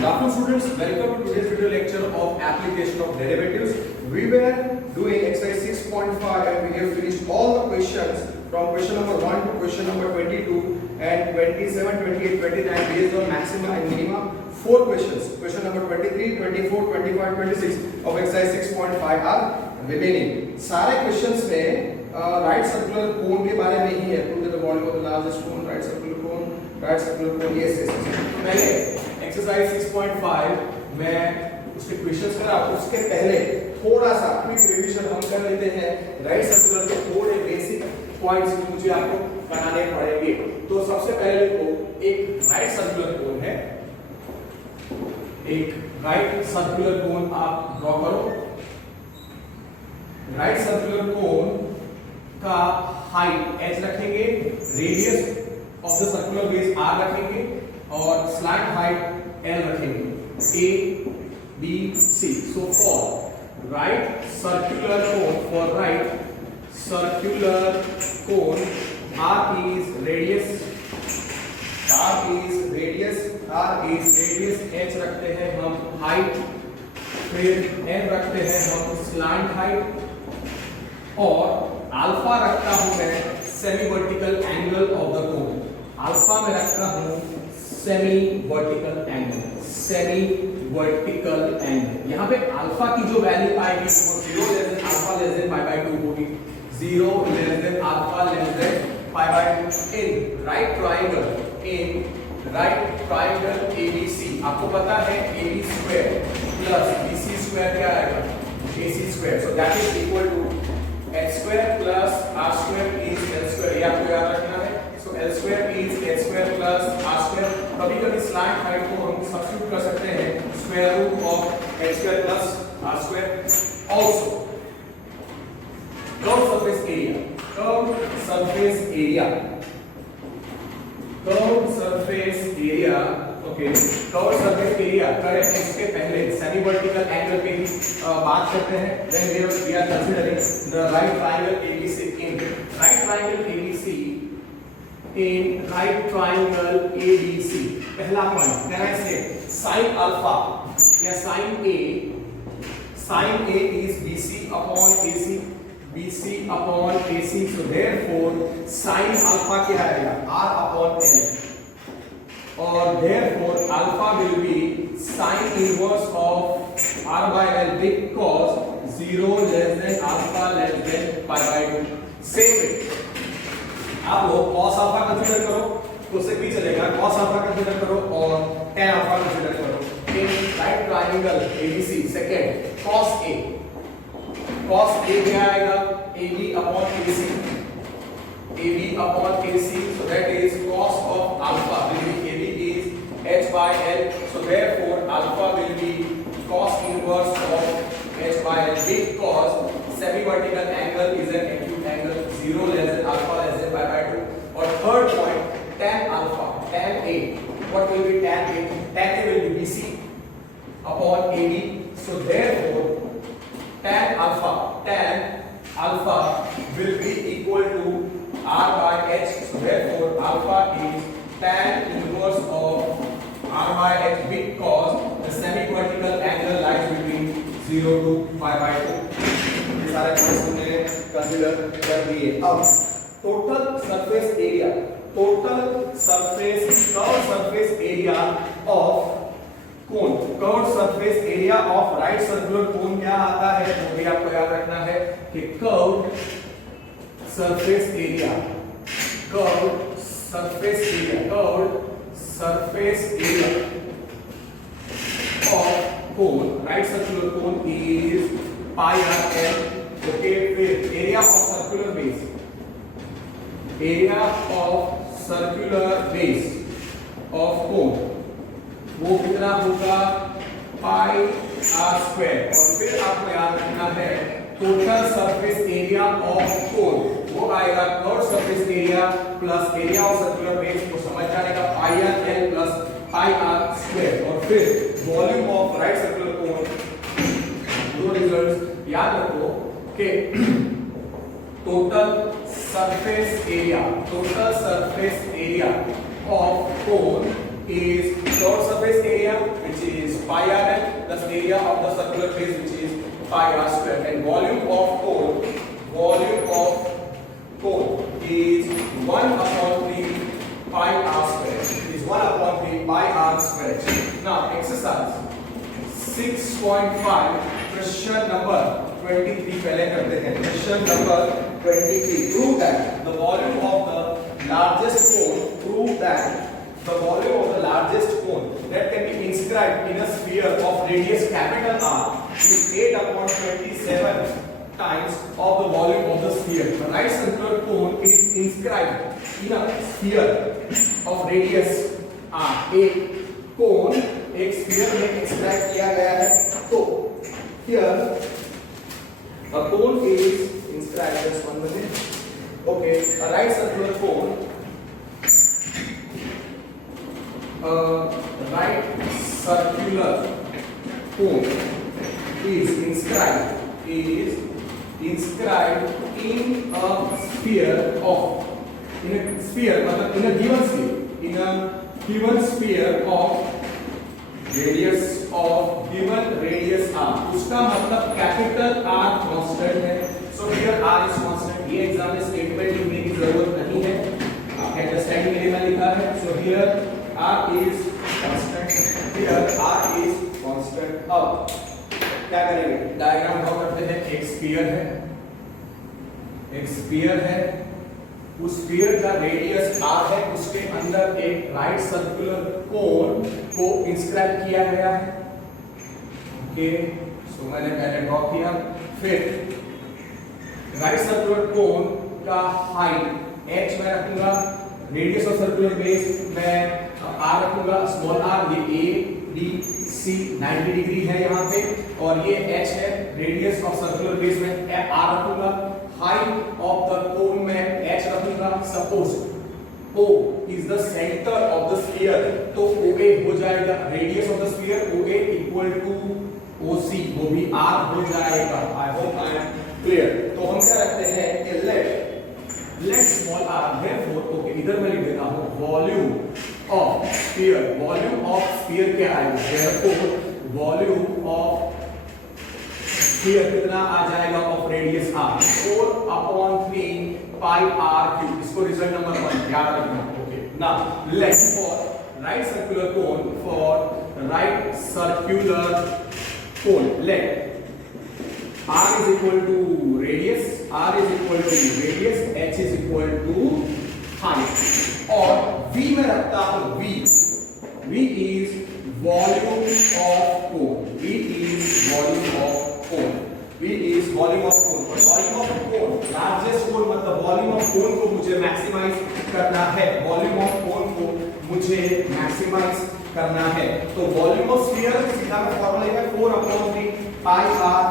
Good afternoon students, welcome to today's video lecture of application of derivatives. We were doing exercise 6.5 and we have finished all the questions from question number 1 to question number 22 and 27, 28, 29 based on maxima and minima. 4 questions. Question number 23, 24, 25, 26 of exercise 6.5 are remaining. सारे questions में right circular कोन के बारे में ही है. Prove the body of the largest cone, right circular cone, yes. पहले exercise 6.5 में उसके questions करा. उसके पहले थोड़ा सा क्विक रिवीजन हम कर लेते हैं. राइट सर्कुलर के थोड़े बेसिक पॉइंट्स मुझे आपको बनाने पड़ेंगे. तो सबसे पहले देखो, एक राइट सर्कुलर कोन है. एक राइट सर्कुलर कोन आप ड्रॉ करो. राइट सर्कुलर कोन का हाइट h रखेंगे, radius of the circular base r रखेंगे और स्लैंट हाइट L रखेंगे. A, B, C. So for right circular cone, R is radius, H रखते हैं हम हाइट, फिर N रखते हैं हम स्लैंट हाइट और अल्फा रखता हूं मैं semi vertical angle of the cone. Alpha में रखता हूं सेमी वर्टिकल एंगल. यहाँ पे अल्फा की जो वैल्यू आएगी वो 0 less than alpha less than pi by 2 होगी. 0 less than alpha less than pi by 2 in right triangle ABC. आपको पता है AB square plus BC square क्या आएगा, AC square. So that is equal to h square plus r square is l square. ये आपको याद रखना है. So l square is h square plus r square. कभी-कभी स्लैंट हाइट को हम सब्स्टिट्यूट कर सकते हैं square root of h square plus r square. Also curve surface area okay. Curve surface area करें इसके पहले सेमी वर्टिकल एंगल पे ही बात करते हैं. Then we are considering the right triangle ABC. in right triangle ABC पहला point can I say sin alpha या sin A is BC upon AC. so therefore sin alpha क्या आएगा, R upon L और therefore alpha will be sin inverse of R by L because 0 less than alpha less than pi by 2. same way आप लोग cos alpha consider करो तो उससे भी चलेगा. cos अल्फा कंसीडर करो और tan अल्फा कंसीडर करो. in right triangle ABC second cos A क्या आएगा, AB upon AC. so that is cos of alpha will be AB is h by L. so therefore alpha will be cos inverse of h by L because semi vertical angle is an acute angle. 0 less than alpha less than pi by 2. और third point tan A. what will be tan A? tan A will be BC upon AB. so therefore tan alpha will be equal to R by H. so therefore alpha is tan inverse of R by H because the semi vertical angle lies between 0 to pi by 2. ये सारे points हमने consider कर दिए. अब total surface area of cone, curve surface area of right circular कोन क्या आता है वो भी आपको याद रखना है कि curve surface area of cone, right circular cone is pi r l. Okay, फिर area of circular base of cone वो कितना होगा, पाई r स्क्वायर. और फिर आपको याद रखना है total surface area of cone वो आएगा curve surface area plus area of circular base को समझ जाने का पाई r l plus pi r square. और फिर वॉल्यूम ऑफ राइट सर्कुलर कोन. दो रिजल्ट्स याद रखो कि total surface area of cone is curved surface area which is pi rl plus area of the circular face which is pi r square, and volume of cone is 1 upon 3 pi r square, is 1 upon 3 pi r square. Now exercise 6.5 question number 23 पहले करते हैं. Question number 23, prove that the volume of the largest cone that can be inscribed in a sphere of radius capital R is 8 upon 27 times of the volume of the sphere. The right circular cone is inscribed in a sphere of radius R. एक sphere में inscribe किया गया है. तो here a cone is inscribed. Just 1 minute. Okay, a right circular cone. Right circular cone is inscribed in a given sphere of radius r. उसका मतलब capital R constant है. So here R is constant. ये exam में statement लिखने की जरूरत नहीं है, आपके अंडरस्टैंडिंग के लिए मैं लिखा है. So here R is constant. Here R is constant. अब क्या करेंगे? डायग्राम ड्रॉ करते हैं. एक स्फीयर है, उस स्फीयर का रेडियस R है, उसके अंदर एक राइट सर्कुलर कोन को इंस्क्राइब किया गया है. ओके, सो मैंने पहले ड्रॉ किया. फिर राइट सर्कुलर कोन का हाइट h मैं रखूंगा, रेडियस ऑफ सर्कुलर बेस मैं r रखूंगा, स्मॉल r. ये a b c 90 डिग्री है यहाँ पे, और ये h है. रेडियस ऑफ सर्कुलर बेस में r रखूंगा. हाइट ऑफ द कोन में h रखूंगा. Suppose O is the center of the sphere, तो OA हो जाएगा. Radius of the sphere OA equal to OC, वो भी r हो जाएगा. I hope I am clear. तो हम क्या रखते हैं कि let small r, therefore okay इधर मैं लिख देता हूं वॉल्यूम ऑफ स्फीयर क्या आएगा. therefore वॉल्यूम ऑफ स्फीयर कितना आ जाएगा of radius r, 4 upon 3 pi r cube. इसको रिजल्ट नंबर 1 याद रखना. Okay, now let for right circular cone let r is equal to radius, h is equal to height, और v में रखता हूं v is volume of cone. Volume of cone, largest cone मतलब volume of cone को मुझे maximise करना है. तो वॉल्यूम ऑफ स्फीयर सीधा मैं फॉर्मूला लिखा है 4 upon 3 pi r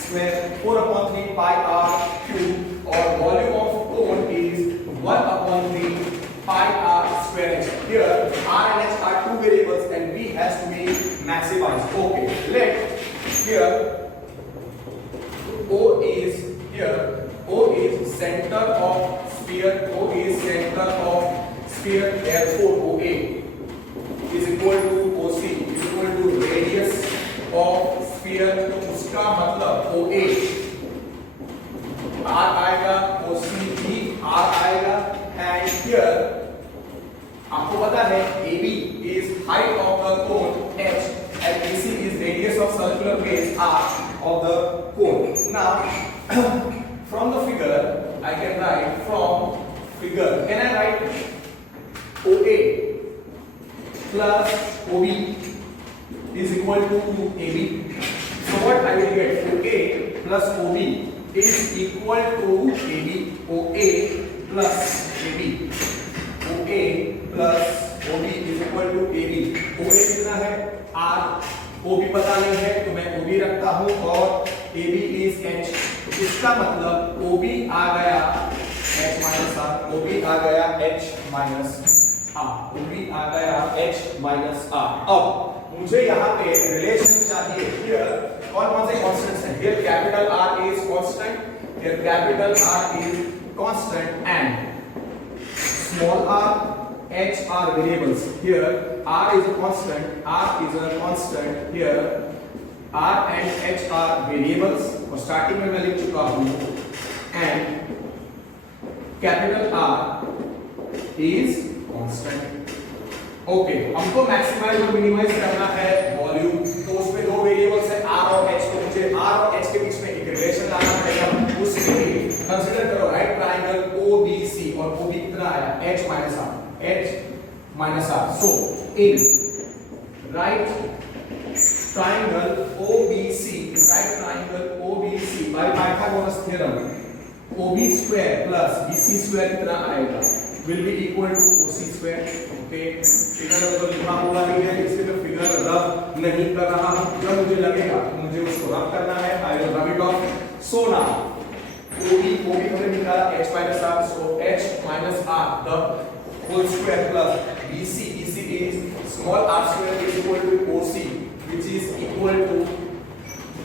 square, 4 upon 3 pi r cube, और volume of cone is 1 upon 3 pi r square h. Here r and h are two variables and v has to be maximized. Okay, let here O is center of sphere. Therefore OA is equal to OC is equal to radius of sphere. तो उसका मतलब OA R आएगा, OC भी R आएगा. And here आपको पता है AB is height of the cone h and BC is radius of circular base R of the cone. Now from the figure I can write, can I write OA plus OB is equal to AB. So what I will get, OA plus OB is equal to AB. OA plus OB is equal to AB. OA कितना है R, OB पता नहीं है तो मैं OB रखता हूं, और AB is H. इसका मतलब OB आ गया H minus R, OB आ गया H minus R. अब मुझे यहाँ पे रिलेशन चाहिए. Here कौन से कांस्टेंट्स हैं? Here capital R is constant, and small r h are variables. Here r is a constant. Here r and h are variables. और स्टार्टिंग में मैं लिख चुका हूं and capital R is constant. Okay, हमको मैक्सिमाइज और minimise करना है वॉल्यूम, तो उसमें दो वेरिएबल्स है r और h, तो मुझे r और h के बीच में एक रिलेशन लाना पड़ेगा। उसके लिए कंसीडर करो राइट ट्रायंगल OBC, और OB कितना आया h minus r। So in right triangle OBC by Pythagoras theorem OB square plus BC square कितना आएगा will be equal to OC square। Okay, figure में तो लिखा हुआ नहीं है, इसलिए मैं फिगर रब नहीं कर रहा हूं। जब मुझे लगेगा तो मुझे उसको रब करना है, I will rub it of. So now OB हमने निकाला h minus r, so h minus r the whole square plus BC is small r square is equal to OC which is equal to,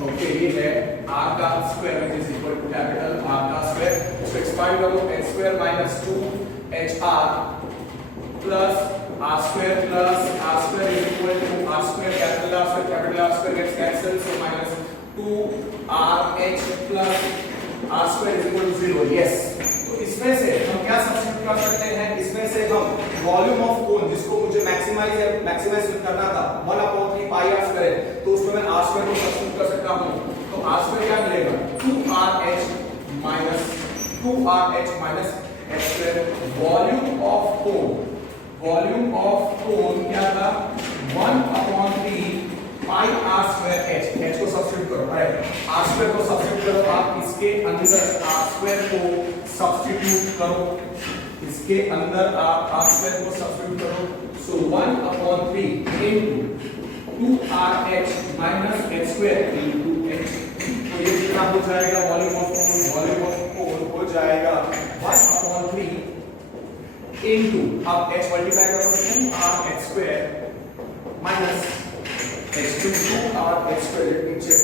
okay, ये है r का square which is equal to capital R का square. इसको expand करो, h square minus 2hr plus r square is equal to r square capital R square gets cancelled, so minus 2rh plus r square is equal to 0। Yes, तो इसमें से हम क्या substitute कर सकते हैं? इसमें से हम वॉल्यूम ऑफ कोन, जिसको मुझे मैक्सिमाइज करना था 1/3 पाई r स्क्वायर, तो उसमें मैं r स्क्वायर को सब्स्टिट्यूट कर सकता हूं। तो r स्क्वायर क्या मिलेगा 2rh minus h square। Volume of cone क्या था 1/3 पाई r स्क्वायर h को सब्स्टिट्यूट करो, राइट, r स्क्वायर को सब्स्टिट्यूट करो, आप इसके अंदर r स्क्वायर को सब्स्टिट्यूट करो, इसके अंदर आप r स्क्वायर को सब्स्टिट्यूट करो। सो 1/3 into 2rh minus h square into h, तो ये कितना हो जाएगा वॉल्यूम ऑफ कोन हो जाएगा 1/3 into, अब h मल्टीप्लाई करो 2rh square minus h2r h square, let me check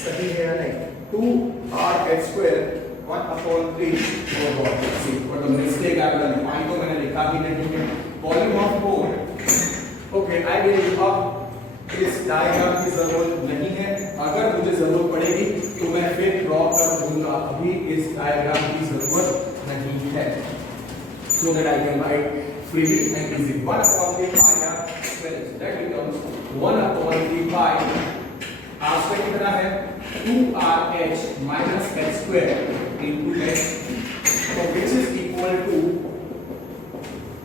सही है या नहीं, 2r h square 1/3। oh god, let's see what the mistake I have done, पाई तो मैंने लिखा ही नहीं है। Volume of cone, okay, I believe अब इस डायग्राम की जरूरत नहीं है, अगर मुझे जरूरत पड़ेगी तो मैं फिर ड्रॉ कर दूंगा, अभी इस डायग्राम की जरूरत नहीं है। So that I can write freely and easily 1/3 pi r square, that becomes 1/3 pi r square कितना है 2rh minus h square into h, so which is equal to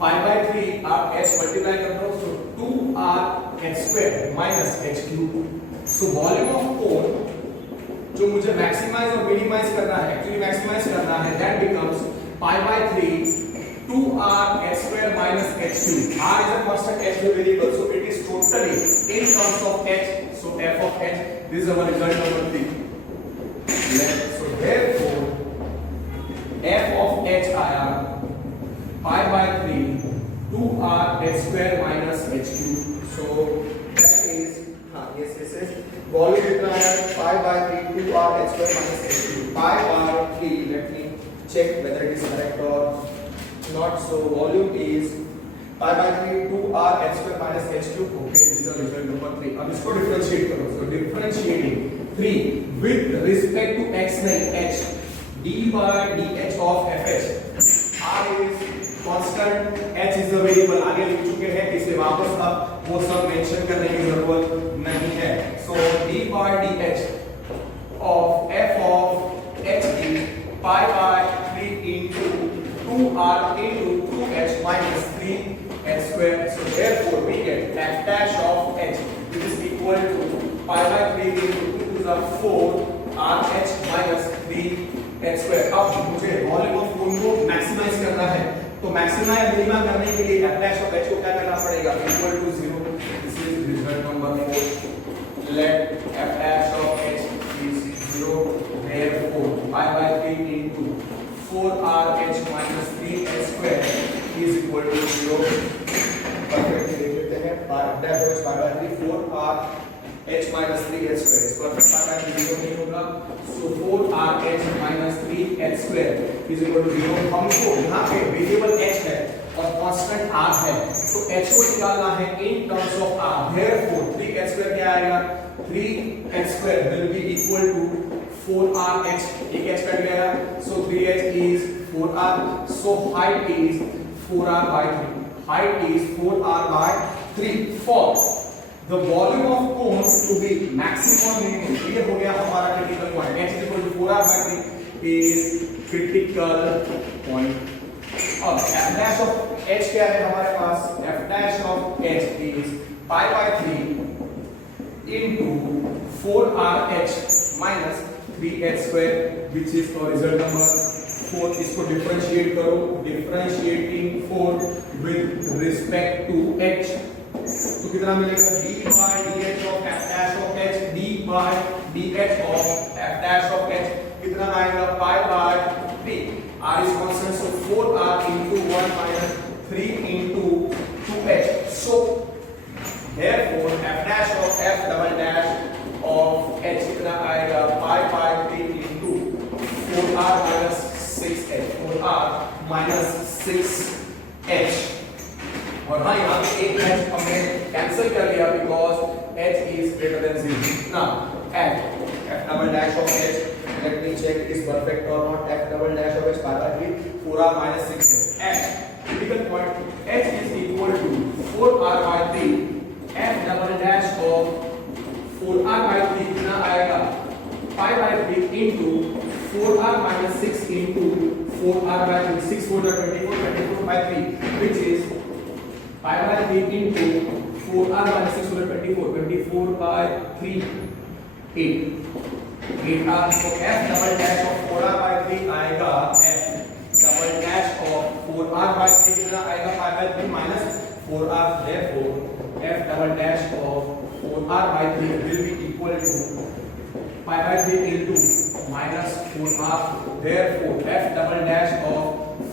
pi/3 आप h multiply कर दो, so 2rh square minus h cube। so volume of cone जो मुझे maximise और minimise करना है, एक्चुअली मैक्सिमाइज करना है, that becomes pi/3 2rh square minus h cube। r is a constant, h is a variable, so it is totally in terms of h, so f of h, this is our result number 3। so therefore f of h आया pi/3 2rh square minus h cube, so that is yes volume कितना है pi/3 2rh square minus h cube, pi/3, let me check whether it is correct or not। so volume is pi/3 2rh square minus h cube। okay, this is result number 3। अब इसको differentiate करो, so differentiating 3 with respect to x नहीं h, d/dh of fh, r is constant, h is a variable, आगे लिख चुके हैं, इसे वापस अब वो सब मेंशन करने की जरूरत नहीं है। so d/dh of f of h is pi/3 into 2r into 2h minus 3h square, so therefore we get f dash of h which is equal to pi/3 into 2 to the 4 rh minus 3h square। अब मुझे volume of cone को maximise करना है, तो maxima या minima करने के लिए f dash of h को क्या करना पड़ेगा equal to 0। This is result number 4। let f dash of h is 0, therefore pi/3 into 4rh minus 3h square is equal to 0। Perfect लिख लेते हैं, pi/3 4rh minus 3h square, इस पर pi/3 0 नहीं होगा, so 4rh minus 3h square is equal to 0। हमको यहाँ पे वेरिएबल h है, और कांस्टेंट r है तो h को निकालना है in terms of r, therefore 3h² क्या आएगा, 3h² will be equal to 4rh, एक h कट गया, so 3h is 4r, so height is 4r by 3, height is 4r by 3 for the volume of cone to be maximum minimum, ये हो गया हमारा critical point, h is equal to 4r by 3 is critical point। अब f dash of h क्या है हमारे पास, f dash of h is pi by 3 into 4rh minus 3h square which is our result number 4। इसको differentiate करो, differentiating 4 with respect to h तो कितना मिलेगा, d by dh of f dash of h, d by dh of f dash of h कितना आएगा, pi by 3, r is constant so 4r into 1 minus 3 into 2h, so therefore f dash of f double dash of h कितना आएगा, pi by 3 into 4r minus 6h, 4r minus 6h, और हाँ यहाँ पे एक h हमने cancel कर लिया because h is greater than 0। now f double dash of h, let me check it is perfect or not, f double dash of h pi by 3 4r minus 6h, h critical point h is equal to 4r by 3, f double dash of 4r by 3 कितना आएगा, pi by 3 into 4r minus 6 into 4r by 3, 6 4 24, 24 by 3 which is pi by 3 into 4r minus 6 4 24, 24 by 3 8r, so f double dash of 4r by 3 आएगा, f double dash of 4r by 3 कितना आएगा, pi by 3 minus 4r, therefore f double dash of 4r by 3 will be equal to pi by 3 into minus 4r, therefore f double dash of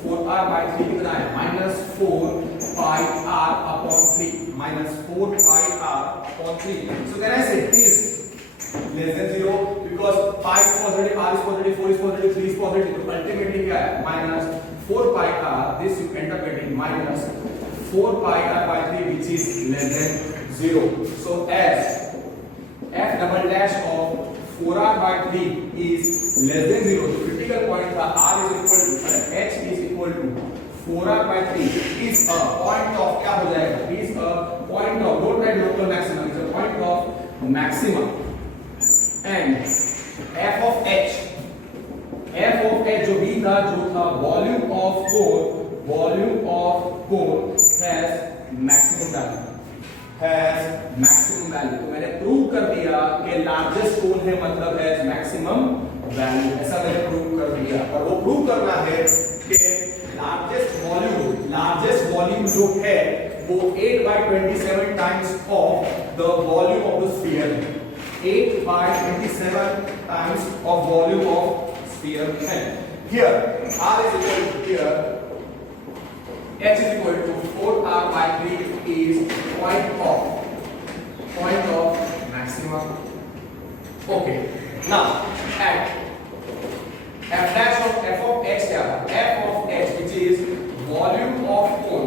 4r by 3 कितना है, minus 4 pi r upon 3, minus 4 pi r upon 3, so can I say is less than 0 because pi is positive, r is positive, 4 is positive, 3 is positive, so ultimately क्या है, minus 4 pi r, this you end up getting minus 4 pi r by 3 which is less than 0, so as f double dash of 4r by 3 is less than 0, so critical point का r is equal to h is equal to 4r by 3 is a point of क्या हो जाएगा, is a point of, don't write local maximum, it's a point of maximum, and f of h जो भी था, जो था volume of cone has maximum value, तो मैंने प्रूव कर दिया कि लार्जेस्ट कोन है मतलब है मैक्सिमम वैल्यू, ऐसा मैंने प्रूव कर दिया, और वो प्रूव करना है कि लार्जेस्ट वॉल्यूम जो है वो 8 by 27 times of the volume of the sphere, 8 by 27 times of volume of sphere है। Here r is equal to here h is equal to 4r by 3 is point of maximum। Okay, now at f dash of f of h क्या है, f of h which is volume of cone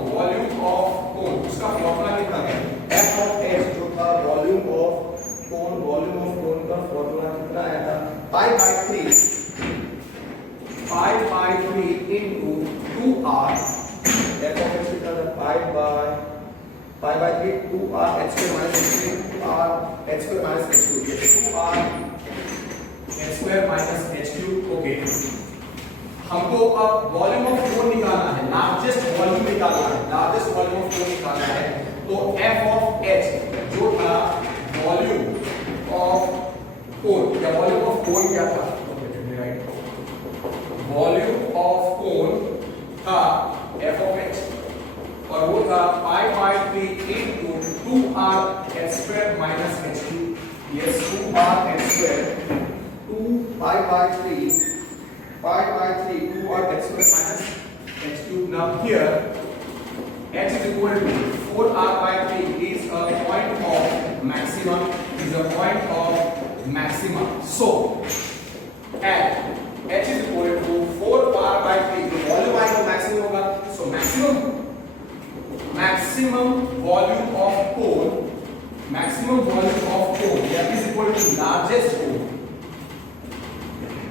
उसका formula कितना है, f of h जो था volume of cone का formula कितना आया था, pi by 3 into 2r, f of h कितना था, pi by 3 2r h square minus h 2r h square minus h cube, ये 2r h square minus h cube। Okay, हमको अब volume of cone निकालना है, लार्जेस्ट वॉल्यूम निकालना है, तो f of h जो था वॉल्यूम ऑफ कोन, क्या वॉल्यूम ऑफ कोन क्या था, वॉल्यूम ऑफ कोन था f of h और वो था pi by 3 into 2r h square minus h cube, yes 2r h square 2 pi by 3 2r h square minus h cube। Now here h is equal to 4r by 3 is a point of maximum, so at h is equal to 4r by 3, तो volume आएगा maximum होगा, so maximum maximum volume of cone, that is equal to largest cone.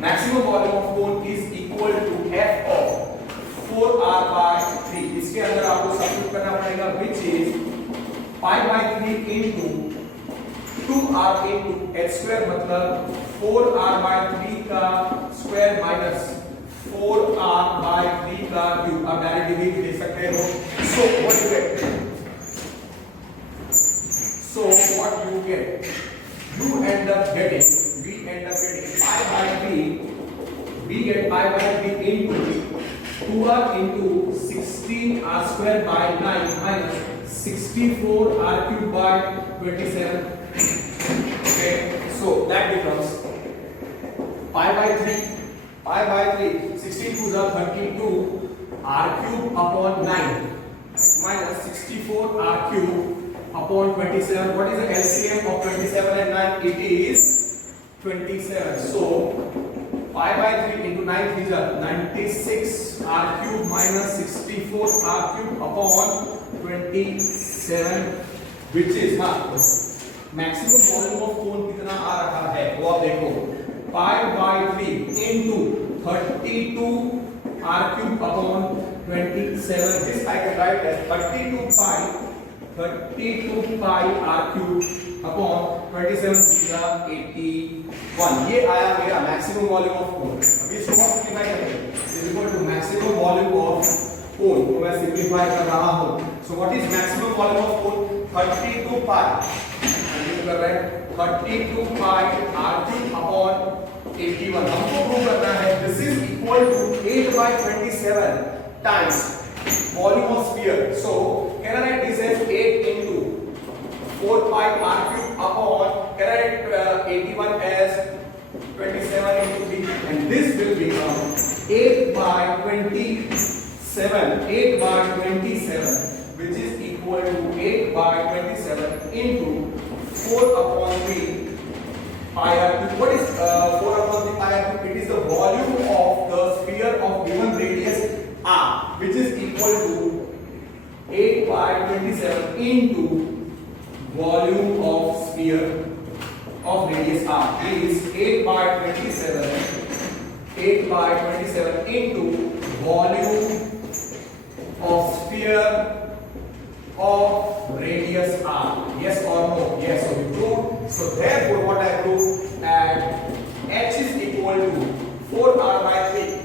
Maximum volume of cone is equal to f of 4r by 3. इसके अंदर आपको substitute करना पड़ेगा, which is pi by 3 into 2r into h square, मतलब 4r by 3 का square minus 4r by 3 का cube. अब direct division दे सकते हो. So what you get? So what you get? We end up getting pi by 3. We get pi by 3 into 2r into 16r square by 9 minus 64r cube by 27. Okay, so that becomes pi by 3. 16 2s are 32 r cube upon 9 minus 64 r cube upon 27. What is the LCM of 27 and 9? It is 27. So pi by 3 into 9 3s are 96 r cube minus 64 r cube upon 27, which is maximum volume of cone कितना आ रहा है वो आप देखो. pi by 3 into 32 r cube upon 27. This I can write as 32 pi r cube upon 27 is 81. ये आया मेरा maximum volume of cone. अभी इसको सिंपलीफाई करेंगे. is equal to maximum volume of cone. तो मैं सिंपलीफाई कर रहा हूँ. So what is maximum volume of cone? 32 pi. कर रहे हैं 32 pi r cube upon 81. हमको प्रूव करना है this is equal to 8 by 27 times volume of sphere. So can I write this as 8 into 4 pi r cube upon, can I write 81 as 27 into 3, and this will become 8 by 27, which is equal to 8 by 27 into 4 upon 3 pi r cube. What is 4 upon 3 pi r cube? It is the volume of the sphere of given radius r, which is equal to 8 by 27 into volume of sphere of radius r is 8 by 27 into volume of sphere of radius r. Yes or no? Yes. So we prove. So therefore what I prove, at h is equal to 4r by 3.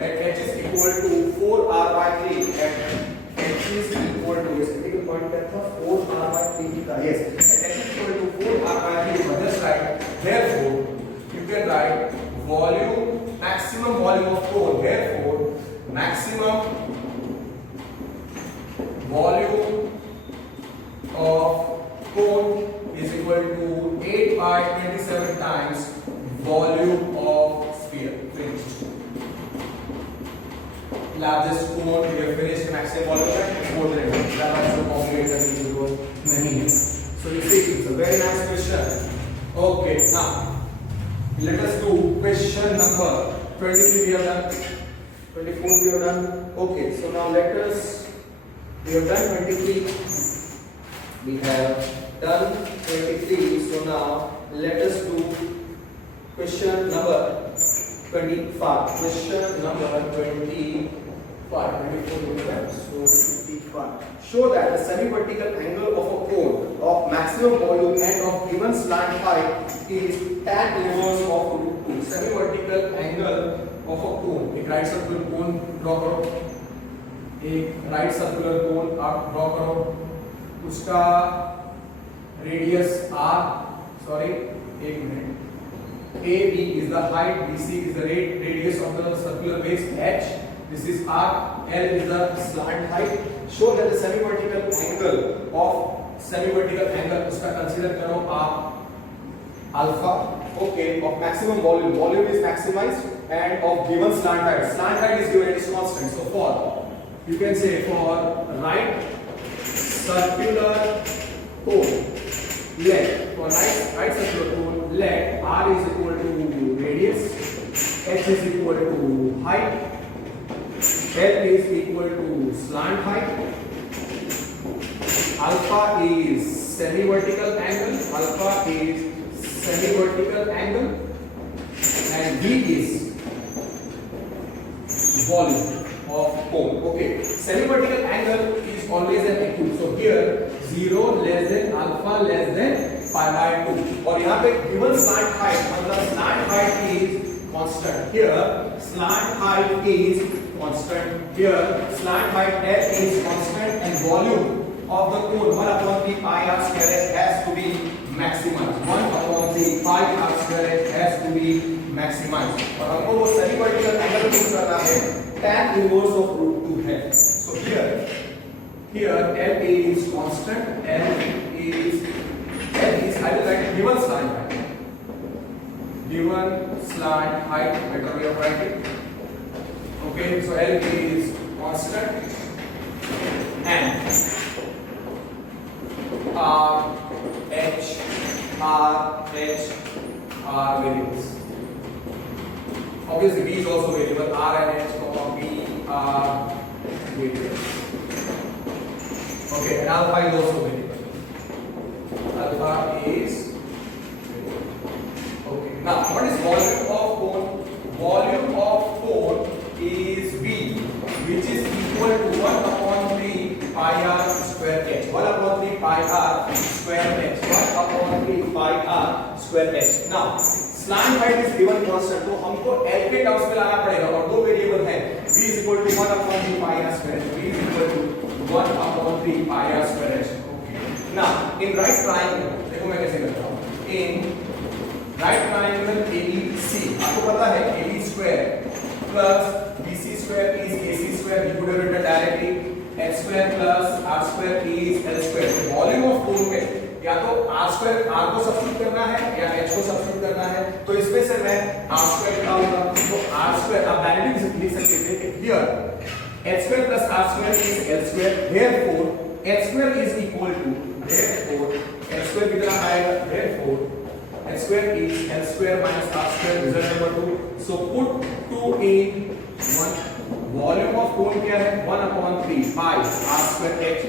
At h is equal to 4r by 3. At h is equal to, yes, take a point that 4r by 3 का. Yes. At h is equal to 4r by 3. But just write. Therefore you can write volume, maximum volume of cone. Therefore maximum volume of cone is equal to 8 by 27 times volume of sphere. Finished. Largest cone we have finished. Maximum volume is more than it. That also complicated. So you see, it's a very nice question. Okay, now let us do question number 23. We have done 24. We have done. Okay, so now let us. We have done 23. We have done 23. So now let us do question number 25. Question number 25. 24. So 25. Show that the semi-vertical angle of a cone of maximum volume and of given slant height is tan inverse of √2. Semi-vertical angle of a cone. एक right circular cone draw करो. एक right circular कोन आप draw करो. उसका radius r, sorry एक minute, AB is the height, BC is the radius of the circular base, H this is r, L is the slant height. Show that the semi-vertical angle उसका consider करो आप alpha. Okay, of maximum volume is maximized, and of given slant height is given, it is constant. So for, you can say, for right circular cone length, for right circular cone length, r is equal to radius, h is equal to height, l is equal to slant height, alpha is semi-vertical angle, alpha is semi-vertical angle, and V is volume of cone. Okay, semi-vertical angle is always an acute. So here 0 less than alpha less than pi by 2. और यहाँ पे given slant height, मतलब slant height is constant. Here slant height is constant. Here slant height h is constant, and volume of the cone 1 upon 3 pi r square h has to be maximized. 1 upon 3 pi r square h has to be maximized. और हमको वो semi vertical angle prove करना है, tan inverse of √2 है. So here L is constant, L is I will write given slant height. Given slant height, better way of writing. Okay, so L is constant and R, H, are variables. Obviously, B is also variable. R and H, B are variables. Okay, and alpha is also variable. Alpha is variable. Okay, now what is volume of cone? Volume of cone is V, which is equal to 1 upon 3 pi r square h. 1 upon 3 pi r square h. 1 upon 3 pi r square h. Now slant height is given constant, तो हमको L के terms में लाना पड़ेगा और दो variable है. V is equal to 1 upon 3 pi r square h. V is equal to 1 upon 3 pi r square h. Okay. Now in right triangle, देखो मैं कैसे करता हूँ. In right triangle ABC, आपको पता है AB square plus BC square is AC square. You could have written directly h square plus r square is L square. So volume of cone में या तो r square r को substitute करना है या h को सब्स्टिट्यूट करना है. तो इसमें से मैं r square निकालूंगा. तो r square आप डायरेक्टली लिख सकते थे कि here h square plus r square is L square. Therefore h square is equal to, therefore h square कितना आएगा, therefore h square is L square minus r square. Result number 2. So put 2 in 1. Volume of cone क्या है, 1 upon 3 pi r square h.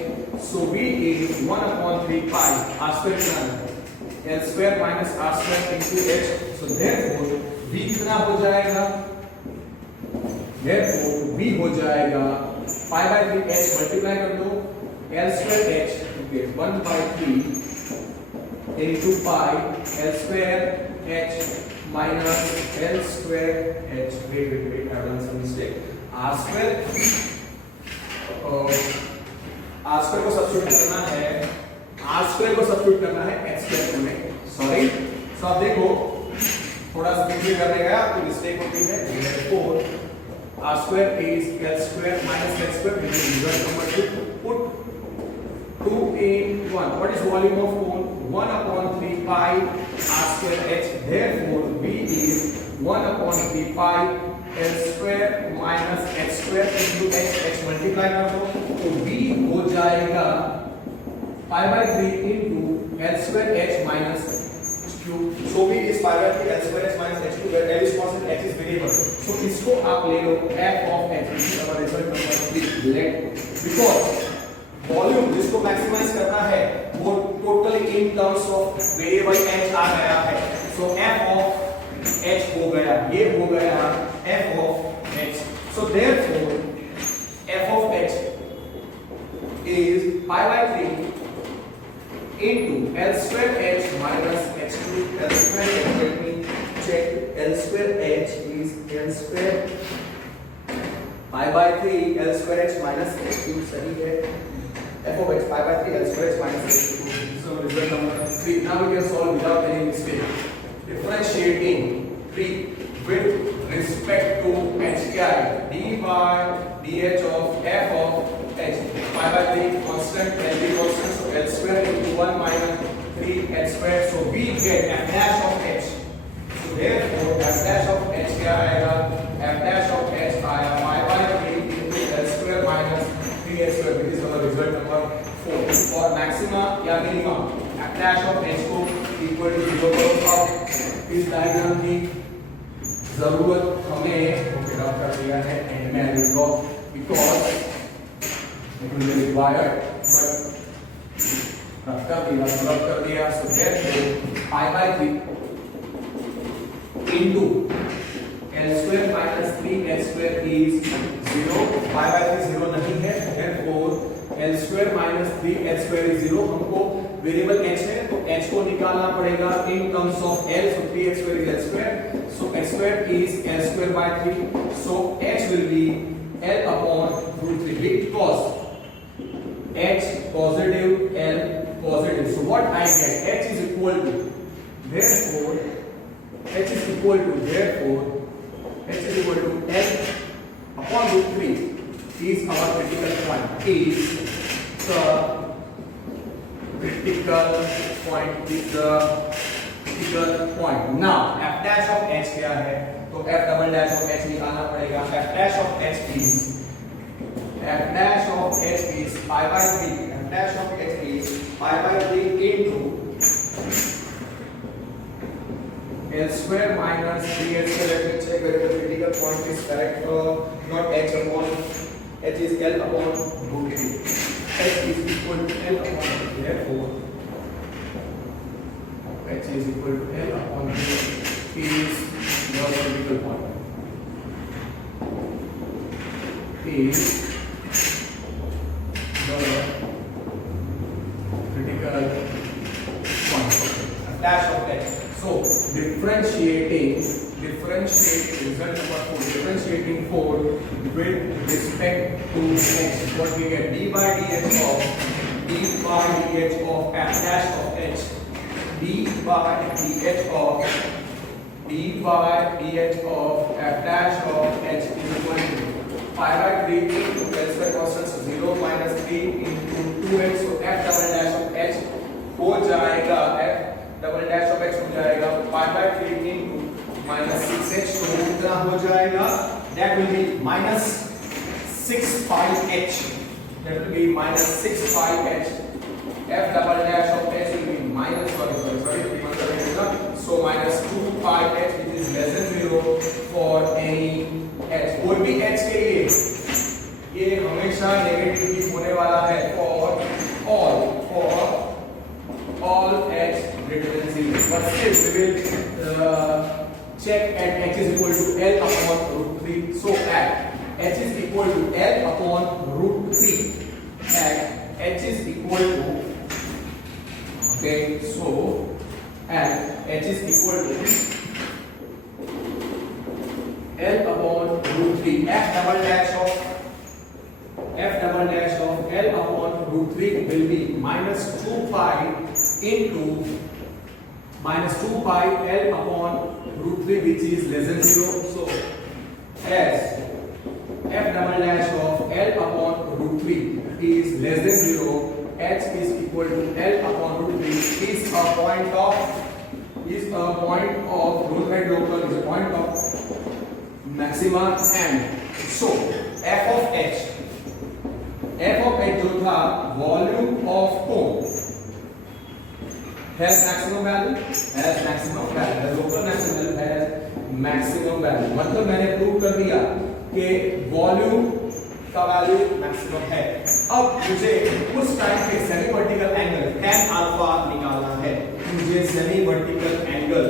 So V is 1 upon 3 pi r square कितना है, L square minus r square into h. So therefore V कितना हो जाएगा, therefore V हो जाएगा pi by 3 h multiply कर दो L square h to get 1 by 3 into pi L square h minus L square h. Wait, I have done some mistake. R square R square को substitute करना है, R square को substitute करना है H square में. Sorry, so आप देखो थोड़ा सा पीछे करने गया तो मिस्टेक होती है. Therefore R square is L square minus H square. This is result number 2. Put 2 in 1. What is volume of cone? 1 upon 3 pi r square h. Therefore V is 1 upon 3 pi L square minus h square into h. h multiply कर दो तो V हो जाएगा pi by 3 into L square h minus q. So V is pi by 3 L square h minus h cube, where L is constant, h is variable. So इसको आप ले लो f of h. This is our result number 3. Let, because volume जिसको maximise करना है वो totally in terms of variable h आ गया है. सो f of h हो गया, ये हो गया f of h. So therefore f of h is pi by 3 into L square h minus h cube. L square h, let me check. L square h is L square pi by 3 L square h minus h cube. सही है. f of h pi by 3 L square h minus h cube. So result number 3. Now we can solve without any mistake. Differentiating 3 with respect to h क्या है, dy dh of f of h. pi by 3 constant, L be constant, so L square into 1 minus 3 h square. So we get f dash of h. So therefore f dash of h क्या आएगा, f dash of h आया pi by 3 into L square minus 3 h square. This is our result number 4. For maxima या minima, f dash of h को equal to 0 करो. इस diagram की जरूरत हमें ड्रॉ कर दिया है एंड में I will draw because it will be required, but रब कर दिया सो therefore pi by 3 into L square minus 3h square is 0. pi by 3 0 नहीं है, therefore L square minus 3h square is 0. हमको वेरिएबल h है तो h को निकालना पड़ेगा in terms of L, so 3h square is L square, so h square is L square by 3, so h will be L upon root 3 because h positive, L positive. So what I get, h is equal to, therefore h is equal to L upon root 3 is our critical point, is the critical point. Now f dash of h क्या है, तो f double dash of h निकालना पड़ेगा. f dash of h is pi by 3. f dash of h is pi by 3 into L square minus 3h square. Let me check whether the critical point is correct or not. H is L upon root 3. H is equal to L upon root 3. Therefore, H is equal to L upon root 3 is the critical point. Is the critical point. Dash of H. So differentiating result number 4, differentiating 4 with respect to h, what we get, d by dh of f dash of h, d by dh of f dash of h is equal to pi by 3 into L square constant, so 0 minus 3 into 2h, so f double dash of h हो जाएगा, f double dash of x हो जाएगा pi by 3 into minus 6h, तो कितना हो जाएगा, that will be minus 6 pi h, that will be minus 6 pi h. f double dash of h will be minus so minus 2 pi h, which is less than 0 for any h. कोई भी h के लिए ये हमेशा negative ही होने वाला है for all h greater than 0, but still we will check at h is equal to L upon root 3. So at h is equal to L upon root 3, at h is equal to, okay, so at h is equal to L upon root 3, f double dash of L upon root 3 will be minus 2 pi into minus 2 pi L upon root 3, which is less than 0. So as f double dash of L upon root 3 is less than 0, h is equal to L upon root 3 is a point of root local, is a point of maxima, and so f of h जो था volume of cone has maximum value, has local maximum has maximum value. मतलब मैंने prove कर दिया कि volume का value maximum है. अब मुझे उस टाइम पे semi vertical angle tan alpha निकालना है. मुझे सेमी वर्टिकल एंगल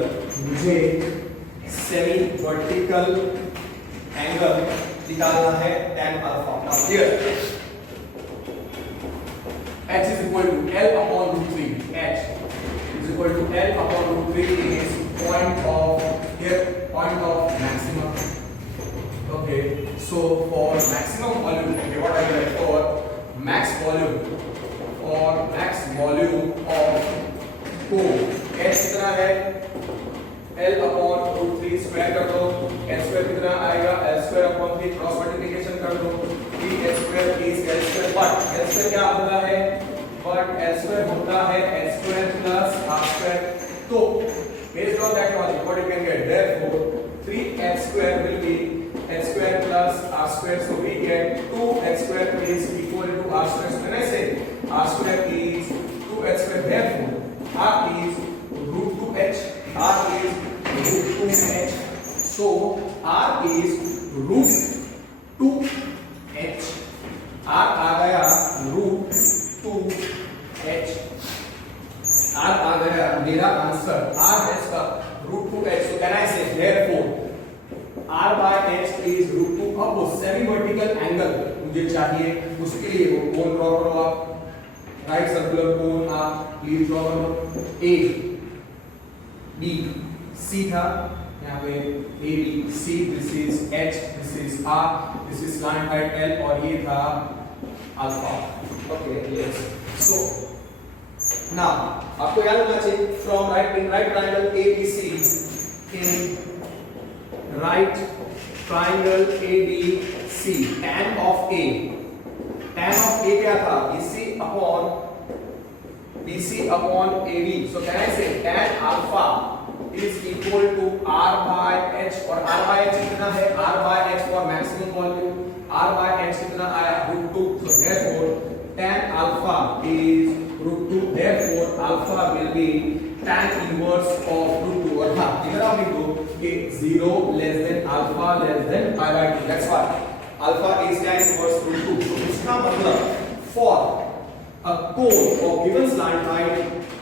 निकालना है tan alpha. Now here h is equal to L upon root 3. h is equal to L upon root 3 is point of maximum. Okay, so for maximum volume, okay, what I get for max volume of cone, h कितना है, L upon root 3 square कर दो, h square कितना आएगा, L square upon 3 cross multiplication कर दो, 3h square is L square, but L square क्या होता है, L स्क्वायर होता है h square plus r square. तो based on that logic, what you can get, therefore 3h square will be h square plus r square, so we get 2h square is equal to r square. So when I say r square is 2h square, therefore r is root 2h, r is root 2h, so r is root 2h, r आ गया root 2h, R आ गया मेरा answer R h का √2h. So can I say therefore R by h is √2. अब वो semi vertical angle मुझे चाहिए, उसके लिए वो कोण ड्रॉ करो आप, राइट सर्कुलर कोण आप प्लीज ड्रॉ करो. A B C था यहाँ पे A B C, this is H, this is R, this is slant height L और ये था alpha. Okay yes. So now आपको याद होना चाहिए from right in right triangle ABC, in right triangle ABC, tan of A क्या था? BC upon AB. So can I say tan alpha is equal to R by H, और R by H कितना है? R by H for maximum volume, R by H कितना आया? √2. So therefore tan alpha is √2. Therefore alpha will be tan inverse of √2. और हाँ इधर आप लिख दो कि 0 less than alpha less than pi by 2. That's why alpha is tan inverse √2. So इसका मतलब for a cone of given slant height,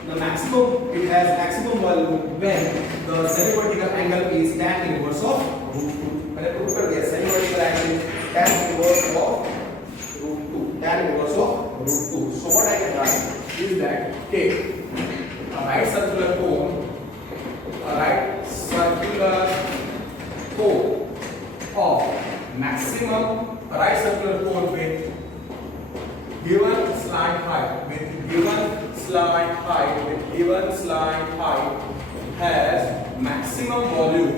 the maximum, it has maximum volume when the semi-vertical angle is tan inverse of √2. मैंने prove कर दिया semi-vertical angle tan inverse of √2, tan inverse of √2. So what I can write is that take a right circular cone of maximum right circular cone with given slant height has maximum volume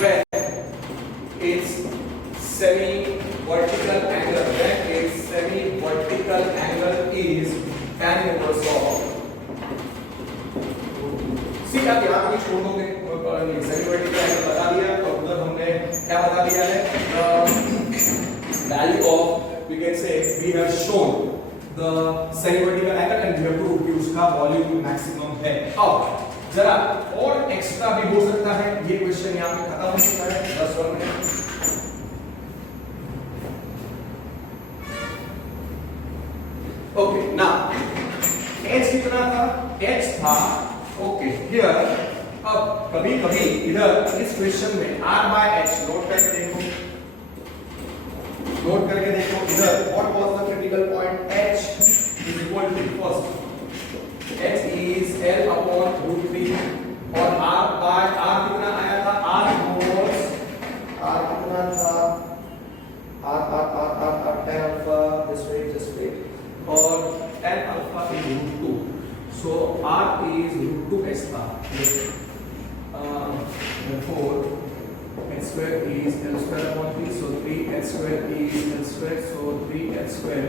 when its semi-vertical angle is tan inverse of. सी आप यहाँ पे छोड़ दोगे, semi-vertical angle बता दिया, तो उधर हमने क्या बता दिया है? Value of, we can say we have shown the semi-vertical angle and we have proved कि उसका volume maximum है. अब जरा और एक्स्ट्रा भी हो सकता है, ये क्वेश्चन यहाँ पे खत्म हो चुका है 10 मिनट. ओके नाउ h कितना था? h था ओके हियर. अब कभी कभी इधर इस क्वेश्चन में r by h नोट करके देखो इधर what was the critical point? h is equal to first h is L upon √3 और r by r कितना आया था? r inverse r कितना था? r tan alpha this way और tan alpha is √2. so r is √2h था. therefore h square is L square upon 3, so 3h square is L square, so 3h square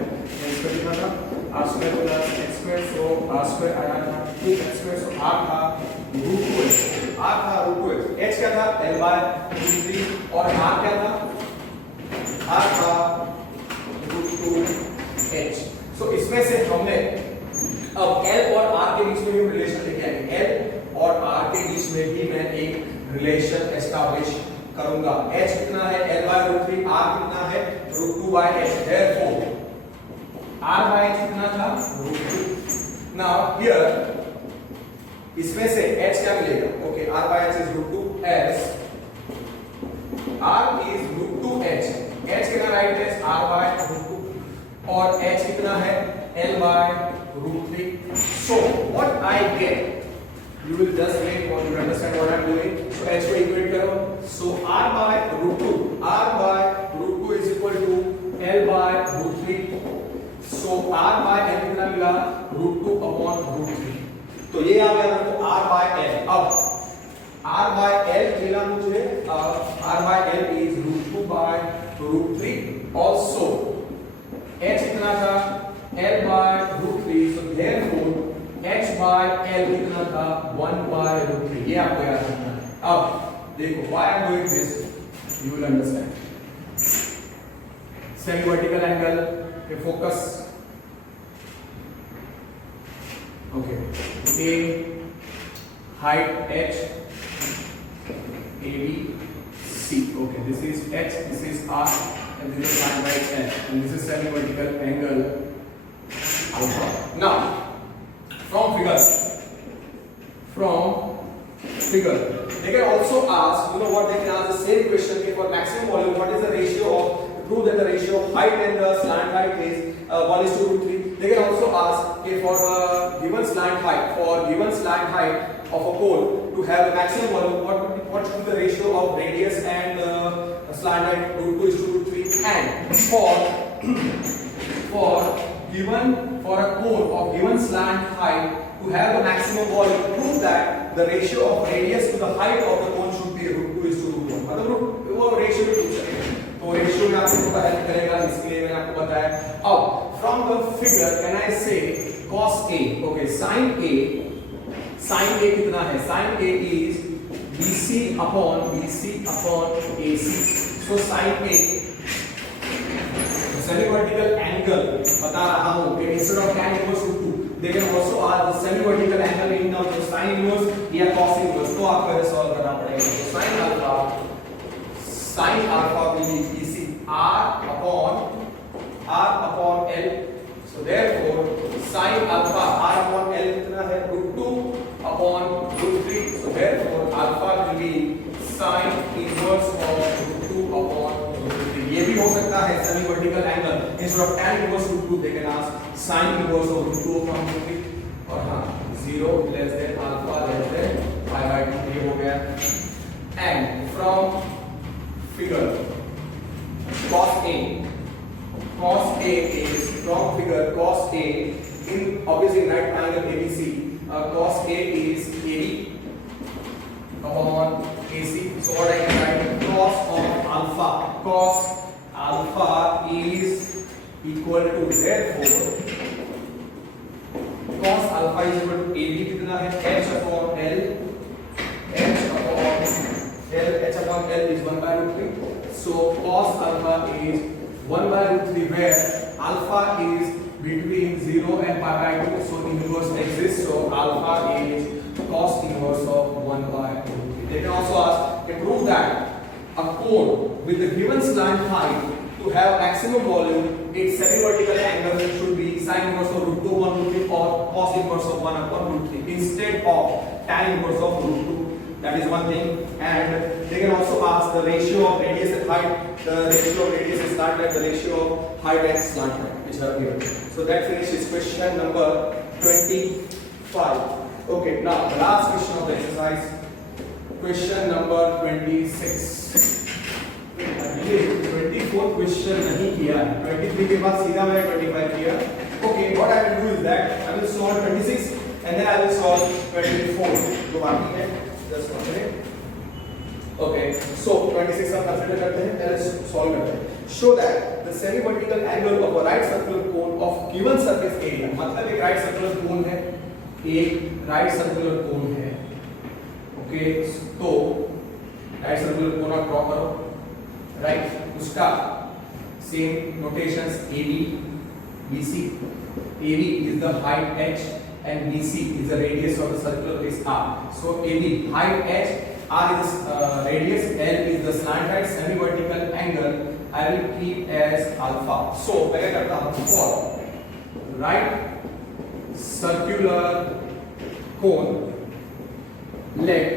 कितना था? r square plus h square, so r square आया था 2h square, so r था √2h. h क्या था? L by √3 और r क्या था? r था √2h. so इसमें से हमने अब L और R के बीच में भी रिलेशन लेके आएंगे. L और R के बीच में भी मैं एक रिलेशन एस्टैब्लिश करूंगा. h कितना है? L by √3, R कितना है? √2 by h. therefore R by h कितना था? √2. now here इसमें से h क्या मिलेगा? okay R by h is √2 as R is √2h. h कितना राइट है? R by √2 और h कितना है? L by √3. so what I get, you will just make or you understand what I am doing. so h को equate करो. so R by √2 is equal to L by √3. so R by L कितना मिला? √2 upon √3. तो ये आ गया आपको R by L. अब R by L मिला मुझे. R by L is √2 by √3. also h कितना था? L by √3. so therefore h by L कितना था? 1 by √3. ये आपको याद रखना है. अब देखो why I am doing this, you will understand. semi vertical angle पे focus. okay A height h, AB C. okay this is h, this is R and this is line by L and this is semi vertical angle alpha. now from figure they can also ask, you know what, they can ask the same question, okay, for maximum volume what is the ratio of, prove that the ratio of height and the slant height is 1:3. They can also ask, okay, for the given slant height of a cone to have a maximum volume, what should be the ratio of radius and slant height, √2:3. And for a cone of given slant height to have the maximum volume, prove that the ratio of radius to the height of the cone should be √2:1. मतलब वो ratio भी पूछ सकते हैं, तो ratio में आपको पता हेल्प करेगा, इसलिए मैंने आपको बताया. अब from the figure can I से cos A, okay, sin A कितना है? sin A is BC upon AC. so sin A, semi-vertical angle बता रहा हूँ कि instead of tan inverse √2 they can also ask the semi-vertical angle in terms of sin inverse या cos inverse. तो आपको ऐसे सॉल्व करना पड़ेगा. तो sin alpha will be BC R upon L. so therefore sin alpha R upon L कितना है? √2 upon √3. so therefore alpha will be sin inverse of √2 upon √3. ये भी हो सकता है semi vertical angle, instead of tan inverse √2 they can ask sin inverse of √2 upon √3. और हाँ, 0 less than alpha less than pi/2 ये हो गया. And from figure cos A is, from figure cos A in obviously right triangle ABC, cos A is AB upon AC. so what I can write? Cos alpha is equal to, therefore cos alpha is equal to AB कितना है? h upon L is 1/√3. so cos alpha is 1/√3 where alpha is between 0 and pi/2, so inverse exists. so alpha is cos inverse of 1/√3. They can also ask to prove that a cone with the given slant height to have maximum volume, its semi-vertical angle should be sin inverse of √2 upon √3 or cos inverse of 1 upon √3 instead of tan inverse of √2. That is one thing. And they can also ask the ratio of radius and height, the ratio of radius and slant height, the ratio of height and slant height, which are given. So that finishes question number 25. Okay, now the last question of the exercise, question number 26. 24 question नहीं किया, 23 के बाद सीधा मैं 25 किया. Okay, what I will do is that I will solve 26 and then I will solve 24. जो बाकी है just one minute. Okay, so 26 हम कंसीडर करते हैं, पहले सॉल्व करते हैं. Show that the semi-vertical angle of a right circular cone of given surface area. मतलब एक right circular cone है, एक right circular cone है. Okay, तो right circular cone आप ड्रॉ करो. Right, उसका same notations AB, BC. AB is the height h and BC is the radius of the circular is R. So AB height h, R is radius, L is the slant height, semi-vertical angle I will keep as alpha. So पहले करता हूँ for right circular cone, let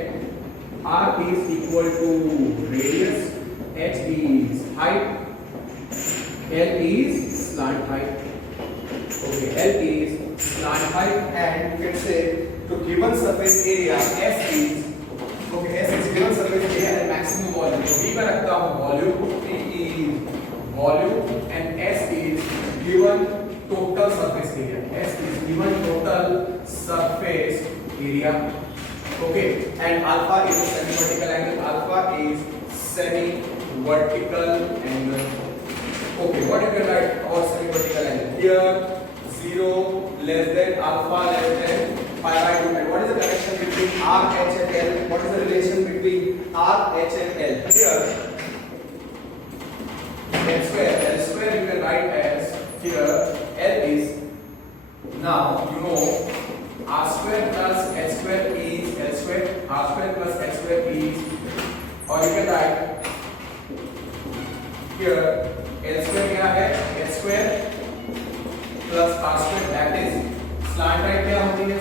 R is equal to radius, h is height, L is slant height. Okay, L is slant height and you can say to given surface area S is, okay, S is given surface area and maximum volume. So B का रखता हूँ volume, P is volume and S is given total surface area. S is given total surface area. Okay, and alpha is a semi-vertical angle. Alpha is semi-vertical angle. Okay, what you can write about semi-vertical angle? Here 0 less than alpha less than pi/2. And what is the connection between R, H and L? What is the relation between R, H and L? Here L square you can write as, here L is, now you know R square plus H square is L square, R square plus H square is, or you can write here L square क्या है? H square plus R square, that is slant height क्या होती है?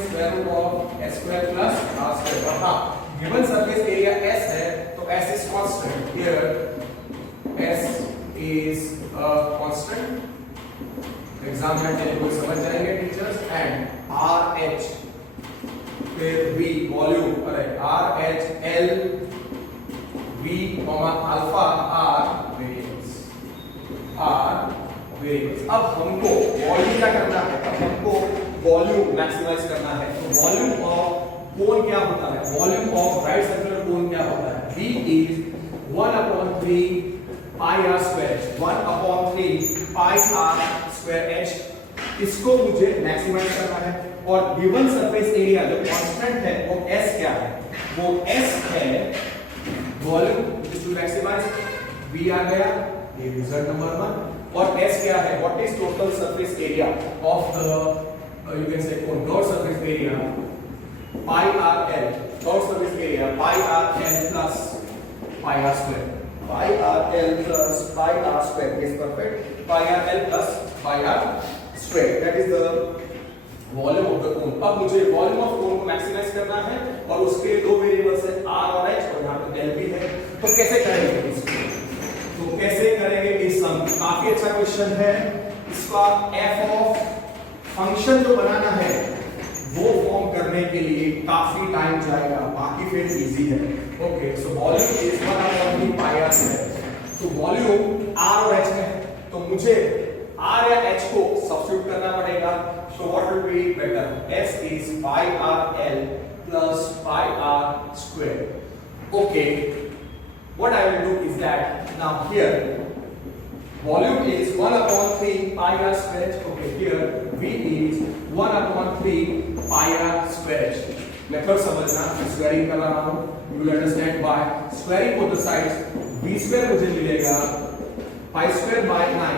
और हाँ given surface area S है तो S is constant, here S is a constant, exam में तेरे समझ जाएंगे टीचर्स। एंड RH फिर V वॉल्यूम, अरे RH L V alpha R variables, अब हमको वॉल्यूम क्या करना है, अब हमको वॉल्यूम मैक्सिमाइज करना है। तो वॉल्यूम ऑफ कोन क्या होता है, वॉल्यूम ऑफ राइट सर्कुलर कोन क्या होता है, V is 1/3 pi r square, 1/3 pi r square h। इसको मुझे मैक्सिमाइज करना है और गिवन सरफेस एरिया जो कांस्टेंट है वो S क्या है, वो S है वॉल्यूम टू मैक्सिमाइज, V आ गया, ये रिजल्ट नंबर 1। और S क्या है, what is total surface area of the you can say curved surface area pi r l, curved surface area pi r l plus pi r square, pi r l plus pi r square is perfect, pi r l plus pi r square, that is the volume of the cone। अब मुझे volume of cone को maximise करना है और उसके दो variables है r और h और यहाँ पे l भी है। तो कैसे करेंगे इसको, तो कैसे करेंगे इस सम, काफी अच्छा क्वेश्चन है। इसका f ऑफ फंक्शन जो बनाना है वो फॉर्म करने के लिए काफी टाइम जाएगा, बाकी फिर इजी है। Okay, so volume is 1/3 pi r square. तो वॉल्यूम r और h है तो मुझे r या h को सब्स्टिट्यूट करना पड़ेगा। So what will be better, s is pi r l plus pi r square. Okay, what I will do is that now here volume is 1/3 pi r square, okay, here V is 1/3 pi r square। Method समझना, squaring कर रहा हूं, you will understand why। Squaring both the sides, v square मुझे मिलेगा pi square by 9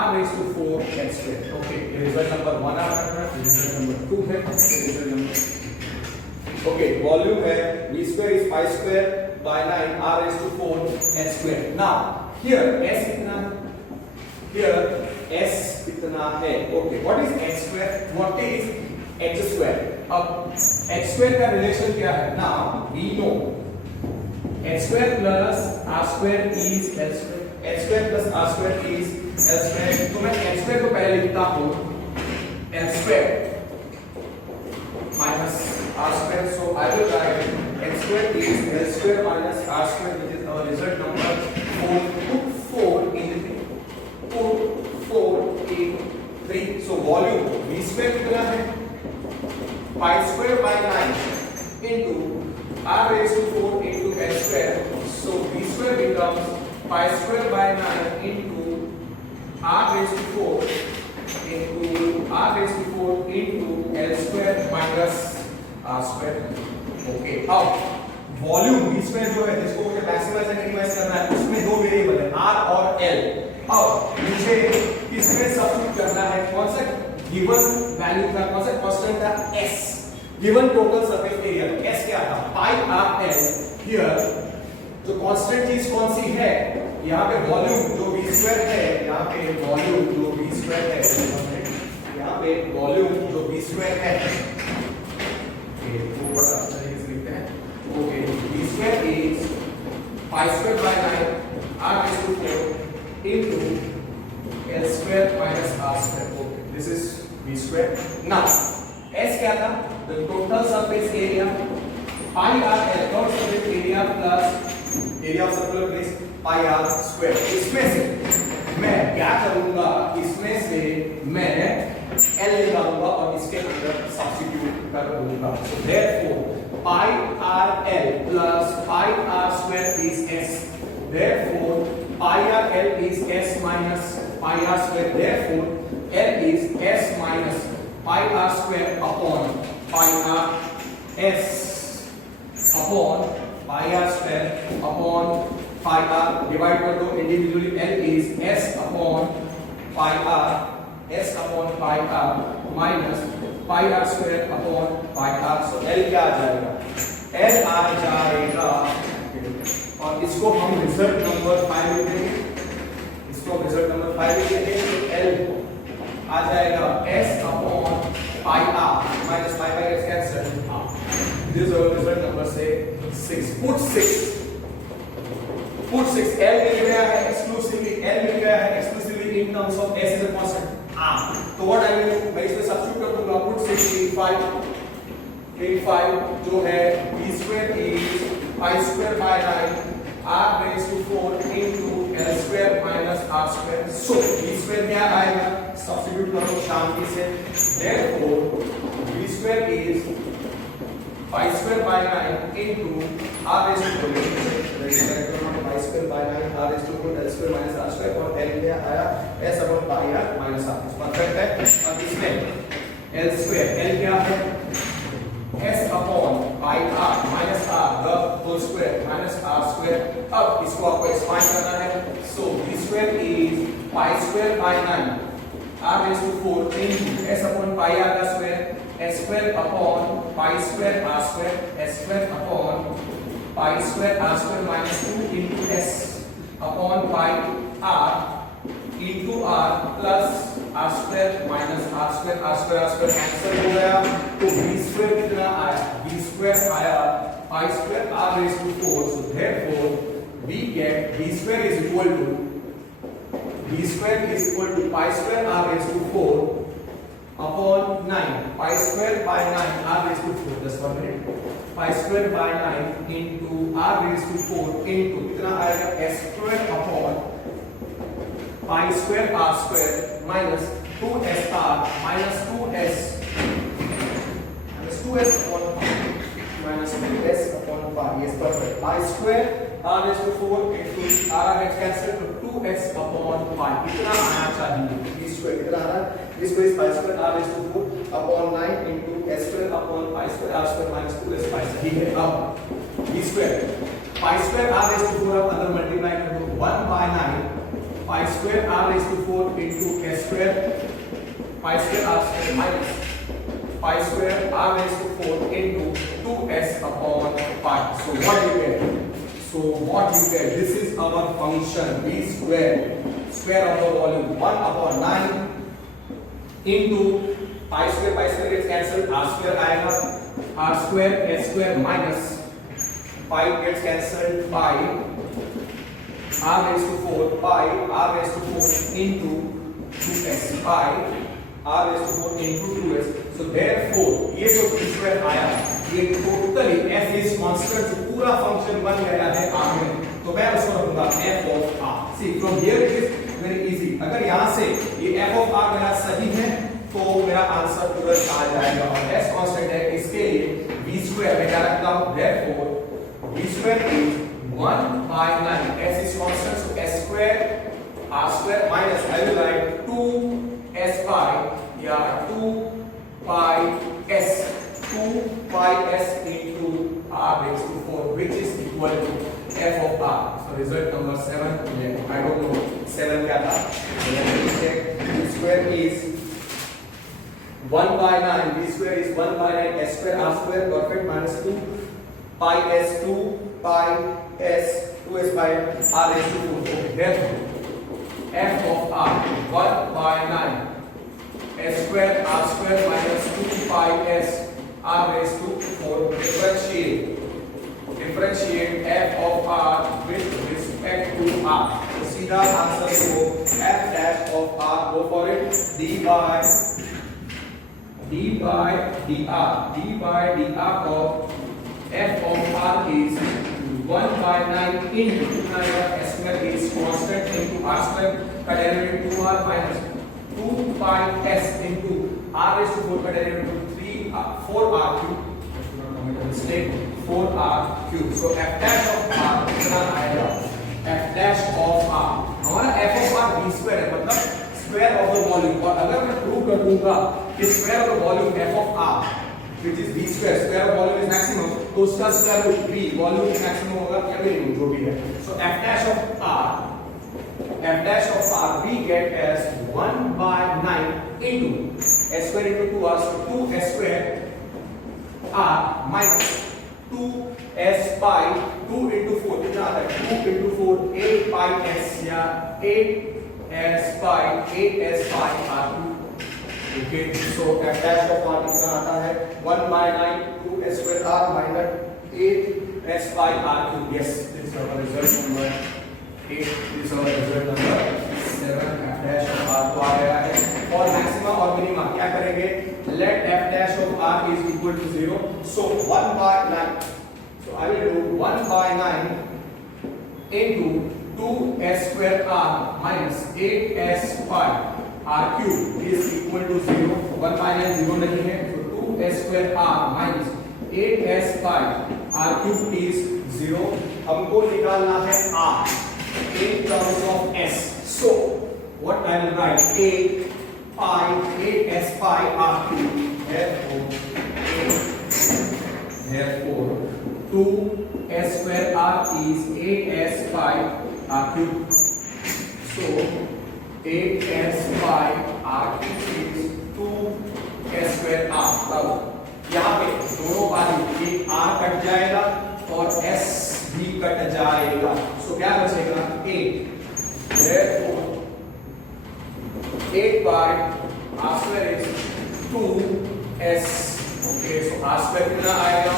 r raised to 4 h square। Okay, ये result number 1 आ रहा है, result number 2 है, रिजल्ट नंबर ओके, वॉल्यूम है v square is pi square by 9 r raised to 4 h square। now here s कितना है, here s कितना है, okay, what is h square, what is h square। अब h square का relation क्या है, now we know h square plus r square is l square, h square plus r square is l square। तो मैं h square को पहले लिखता हूं l square minus r square, so I will write h square is l square minus r square, which is our result number 4 in 3। so volume v square कितना है, pi square by 9 into r raised to 4 into l square, so v square becomes pi square by 9 into r raised to 4 into l square minus r square। Okay, अब volume v square जो है जिसको मुझे maximise and minimise करना है, उसमें दो variable है r और l। अब मुझे इसमें सब्स्टिट्यूट करना है कौन सा गिवन वैल्यू था, कौन सा कांस्टेंट था, s, given total surface area s क्या था, पाई r l। हियर जो कांस्टेंट चीज कौन सी है, यहाँ पे वॉल्यूम जो v स्क्वायर है, यहाँ पे वॉल्यूम जो v स्क्वायर है, यहाँ पे वॉल्यूम जो v स्क्वायर है, okay, v square is pi square by 9 r raised to 4 into l square minus r square। okay, this is v square। now s क्या था, the total surface area pi r l, total surface area plus area of circular base pi r square। इसमें से मैं क्या करूंगा, इसमें से मैं l निकालूंगा और इसके अंदर सब्स्टिट्यूट कर दूंगा। so therefore pi r l plus pi r square is s, therefore pi r l is s minus pi r square, therefore l is s minus pi r square upon pi r s upon pi r square upon pi r, divide कर दो individually, l is s upon pi r, s upon pi r minus pi r square upon pi r। so l क्या आ जाएगा, l आ जाएगा, और इसको हम result number 5 लिखेंगे, इसको रिजल्ट नंबर 5 लिखेंगे, l आ जाएगा s upon pi r minus pi by s cancel, put 6 L मिल गया है exclusively, L मिल गया है exclusively in terms of S is a constant R. तो what I will do, मैं इसमें substitute कर दूंगा, put 6 in 5 जो है b square is pi square by 9 r raised to 4 into L square minus r square. So b square क्या आएगा, substitute करो शांति से, therefore b square is pi square by 9 into r raised to 4 pi square by 9 r raised to 4 L square minus r square और L क्या आया s upon pi r minus r. Perfect है. अब इसमें L square, L क्या है s upon pi r minus r the whole square minus r square. अब इसको आपको एक्सपांड करना है. So b square is pi square by 9 r raised to 4 into s upon pi r का square s square upon pi square r square s square upon pi square r square minus 2 into s upon pi r into r plus r square minus r square cancel हो गया. तो b square कितना आया, b square आया pi square r raised to 4. So therefore we get b square is equal to pi square r raised to 4 upon 9 pi square by 9 r raised to 4. Just 1 minute. Pi square by 9 into r raised to 4 into कितना आएगा s square upon pi square r square minus 2s r minus 2s upon pi minus 2s upon pi. Yes, perfect. Pi square r raised to 4 into r gets cancelled to 2s upon pi. कितना आना चाहिए, b square कितना आ रहा है, b square is pi square r raised to 4 upon 9 into s square upon pi square r square minus 2s pi. ठीक है. अब b square pi square r raised to 4 आप अंदर मल्टीप्लाई कर दो, 1 by 9 pi square r raised to 4 into s square pi square r square minus pi square r raised to 4 into 2s upon pi. So what you get, this is our function b square of the volume 1 upon 9 into pi square gets cancelled, r square आएगा, r square s square minus pi gets cancelled, pi r raised to 4 pi r raised to 4 into 2s pi r raised to 4 into 2s. So therefore ये जो b square आया ये totally f is constant, जो पूरा function बन गया है r में, तो मैं उसको रखूंगा f of r. See from here it is very easy. अगर यहाँ से ये f of r मेरा सही है तो मेरा आंसर तुरंत आ जाएगा. और s कांस्टेंट है, इसके लिए b स्क्वायर मैं क्या रखता हूँ, therefore b square is 1 by 9 s is constant, so s square r square minus I will write 2 s pi या 2 pi s into r raised to 4 which is equal to f of r. So result number 7. I don't know 7 क्या था, so let me check. b square is 1 by 9, b square is 1 by 9 s square r square perfect minus 2 pi s 2 pi s 2s by r raised to 4. Okay, therefore f of r 1 by 9 s square r square minus 2 pi s r raised to 4. Differentiate f of r with respect to r. So सीधा answer को f dash of r, go for it, d by dr of f of r is 1 by 9 into s square is constant into r square का derivative 2r minus 2 pi s into r raised to 4 का derivative 4r cube. Mistake 4r cube. So f dash of r कितना आएगा, f dash of r हमारा f of r b square है, मतलब square of the volume. और अगर मैं prove कर दूंगा कि square of the volume f of r which is b square of volume is maximum, तो उसका square root b volume is maximum होगा या minimum जो भी है. So f dash of r we get as 1 by 9 into s square into 2r, so 2s square r minus 2s pi 2 into 4 कितना आता है, 2 into 4 8 pi s या 8s pi r2. Okay, so f dash of r कितना आता है 1 by 9 2s square r minus 8 S by R cube. Yes, this is our result number 8. This is our result number 7. F dash of R तो आ गया है. और maxima और minima क्या करेंगे? Let F dash of R is equal to 0. So 1 by 9. So I will do 1 by 9 into 2s square R minus 8s pi R cube is equal to 0. 1 by 9 0 नहीं है, तो 2s square R minus 8s pi R cube is 0. हमको निकालना है R in terms of s. So what I will write 8 pi 8s pi R cube. Therefore 2s square R is 8s pi R cube. So 8s pi R cube is 2s square R. अब यहाँ पे दोनों बाजू एक R cut जाएगा और s भी cut जाएगा. So क्या बचेगा? 8. Therefore 8 by R square is 2s. Okay, so R square कितना आएगा?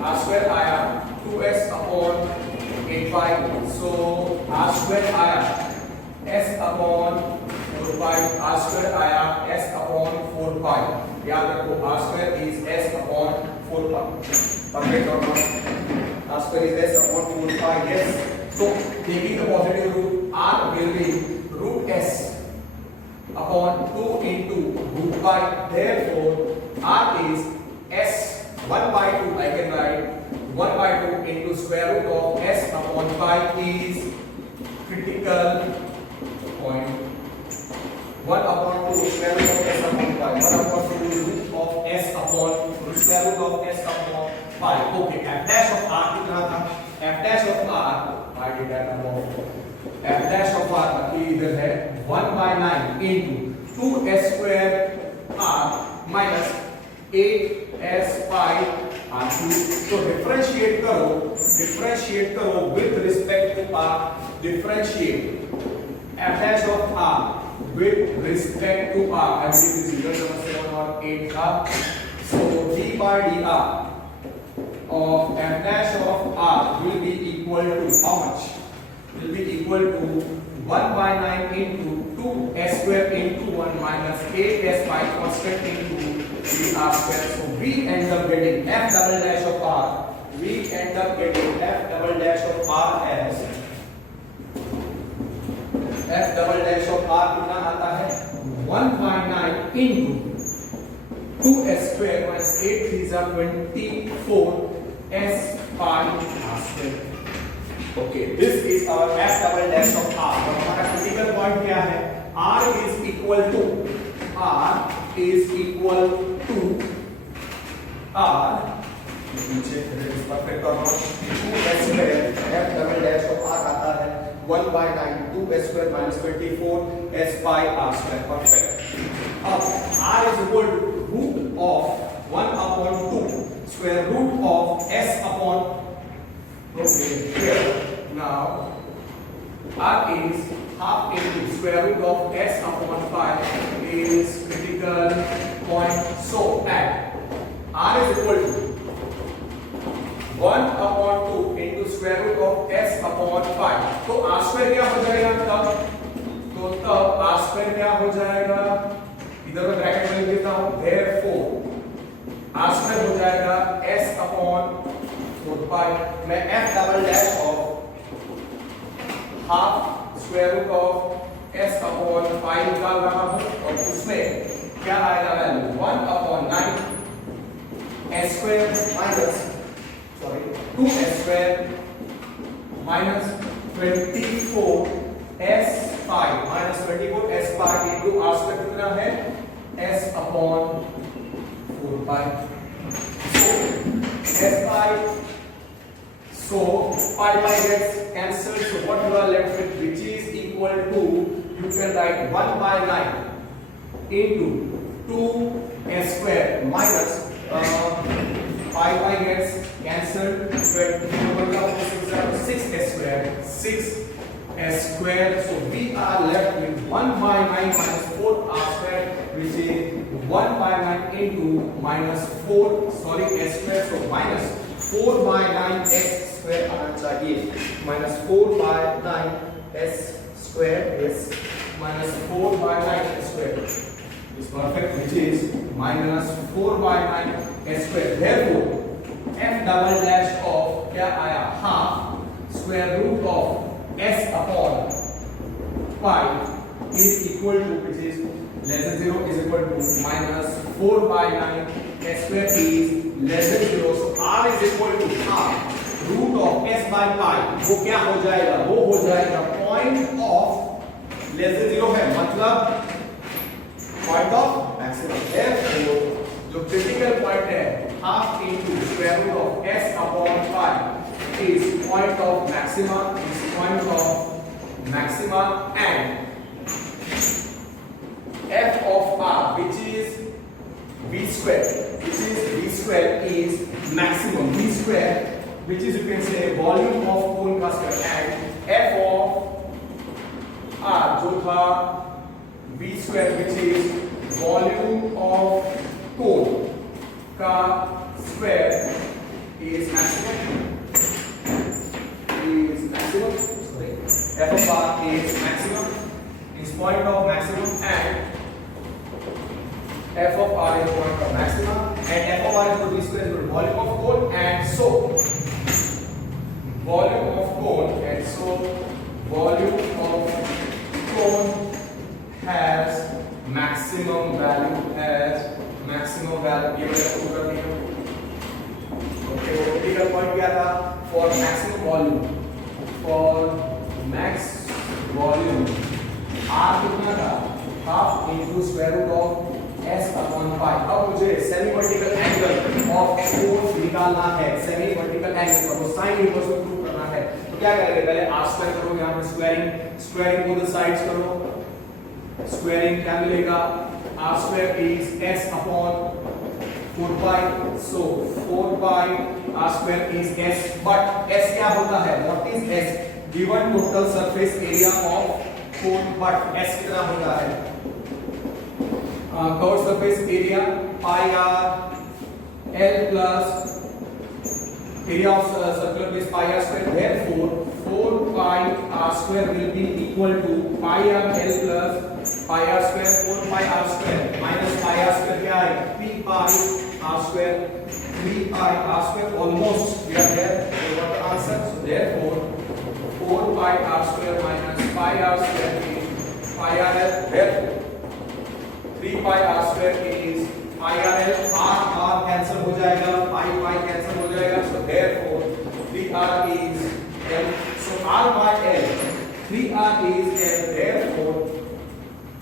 R square आया 2s upon 8 pi. So R square आया s upon 4 pi. R square आया s upon 4 pi. याद रखो R square is s upon 4 pi. Perfect or not? R square is s upon 4 pi. Yes. So taking the positive root, R will be root s upon 2 into root pi. Therefore R is s 1 by 2. I can write 1 by 2 into square root of s upon pi is critical point. 1 upon 2 square root of s upon pi. 1 upon 2 root of s upon square root of s upon pi. Okay, f dash of R कितना था? f dash of R I did that number. f dash of R की इधर है 1 by 9 into 2s square R minus 8s pi R cube. So differentiate करो with respect to R. Differentiate f dash of R with respect to R. I believe this is equal to 7 or 8 का. So d by dr of f dash of R will be equal to how much? Will be equal to 1 by 9 into 2s square into 1 minus 8s pi constant into dr square. So we end up getting f double dash of R. We end up getting f double dash of R as f double dash of R कितना आता है? 1 by 9 into 2s square minus 8 3 are 24 s pi R square. Okay, this is our f double dash of R. और हमारा critical point क्या है? R is equal to R. नीचे is perfect or not? 2s square f double dash of R आता है 1 by 9 2s square minus 24 s pi R square. Perfect. अब R is equal to root of 1 upon 2 square root of s upon. Okay, here now R is half into square root of s upon pi is critical point. So at R is equal to 1 upon 2 into square root of s upon pi. तो R square क्या हो जाएगा तब? तो तब R square क्या हो जाएगा? इधर मैं ब्रैकेट में लिख देता हूँ. Therefore R square हो जाएगा s upon 4 pi. मैं f double dash of half square root of s upon pi निकाल रहा हूँ और उसमें क्या आएगा value? 1 upon 9 s square minus 2s square minus 24 s pi minus 24 s pi into r square कितना है? s upon 4 pi. So s pi, so pi gets cancelled. So what you are left with, which is equal to, you can write 1 by 9 into 2s square minus pi gets cancelled. 6s square. So we are left with 1 by 9 minus 4r square, which is 1 by 9 into minus 4 s square. So minus 4/9 s² आना चाहिए, -4/9 s² yes, -4/9 s² is perfect, which is -4/9 s². Therefore f double dash of क्या आया, half square root of s upon pi is equal to, which is less than 0, is equal to -4/9 s² is less than 0. So r is equal to half root of s by pi. वो क्या हो जाएगा, वो हो जाएगा point of less than 0 है, मतलब point of maximum. Therefore जो critical point है half into square root of s upon pi is point of maxima, and f of r, which is v square, is maximum. V square, which is, you can say, volume of cone का square, and f of r जो था v square, which is volume of cone का square is maximum. F of r is maximum, is point of maximum, and f of r is point of maximum, and f of r is equal to v square is equal to volume of cone, and so volume of cone has maximum value, ये मैंने prove कर दिया. Okay, वो critical point क्या था, for maximum volume, r कितना था, half into square root of s upon pi. अब मुझे semi vertical angle of cone निकालना है, सेमी वर्टिकल एंगल को साइन इनवर्स को प्रूव करना है. तो क्या करेंगे, पहले r² करो, यहां पे स्क्वायरिंग बोथ साइड्स करो. स्क्वायरिंग क्या मिलेगा, r² is s upon 4 pi, so 4 pi r² is s, but s क्या होता है, what is s, given total surface area of cone, but s कितना होता है, covered surface area pi r l plus area of circular base pi r square. Therefore 4 pi r² will be equal to pi r l plus pi r square. 4 pi r square minus pi r square क्या है, 3 pi r square. 3 pi r square, almost we are there. We got the answer. So therefore 4 pi r square minus pi r square is pi r l. Therefore 3 pi r square is pi r l. r cancel हो जाएगा, pi cancel हो जाएगा. So therefore 3r is l. So r by l, 3r is l. Therefore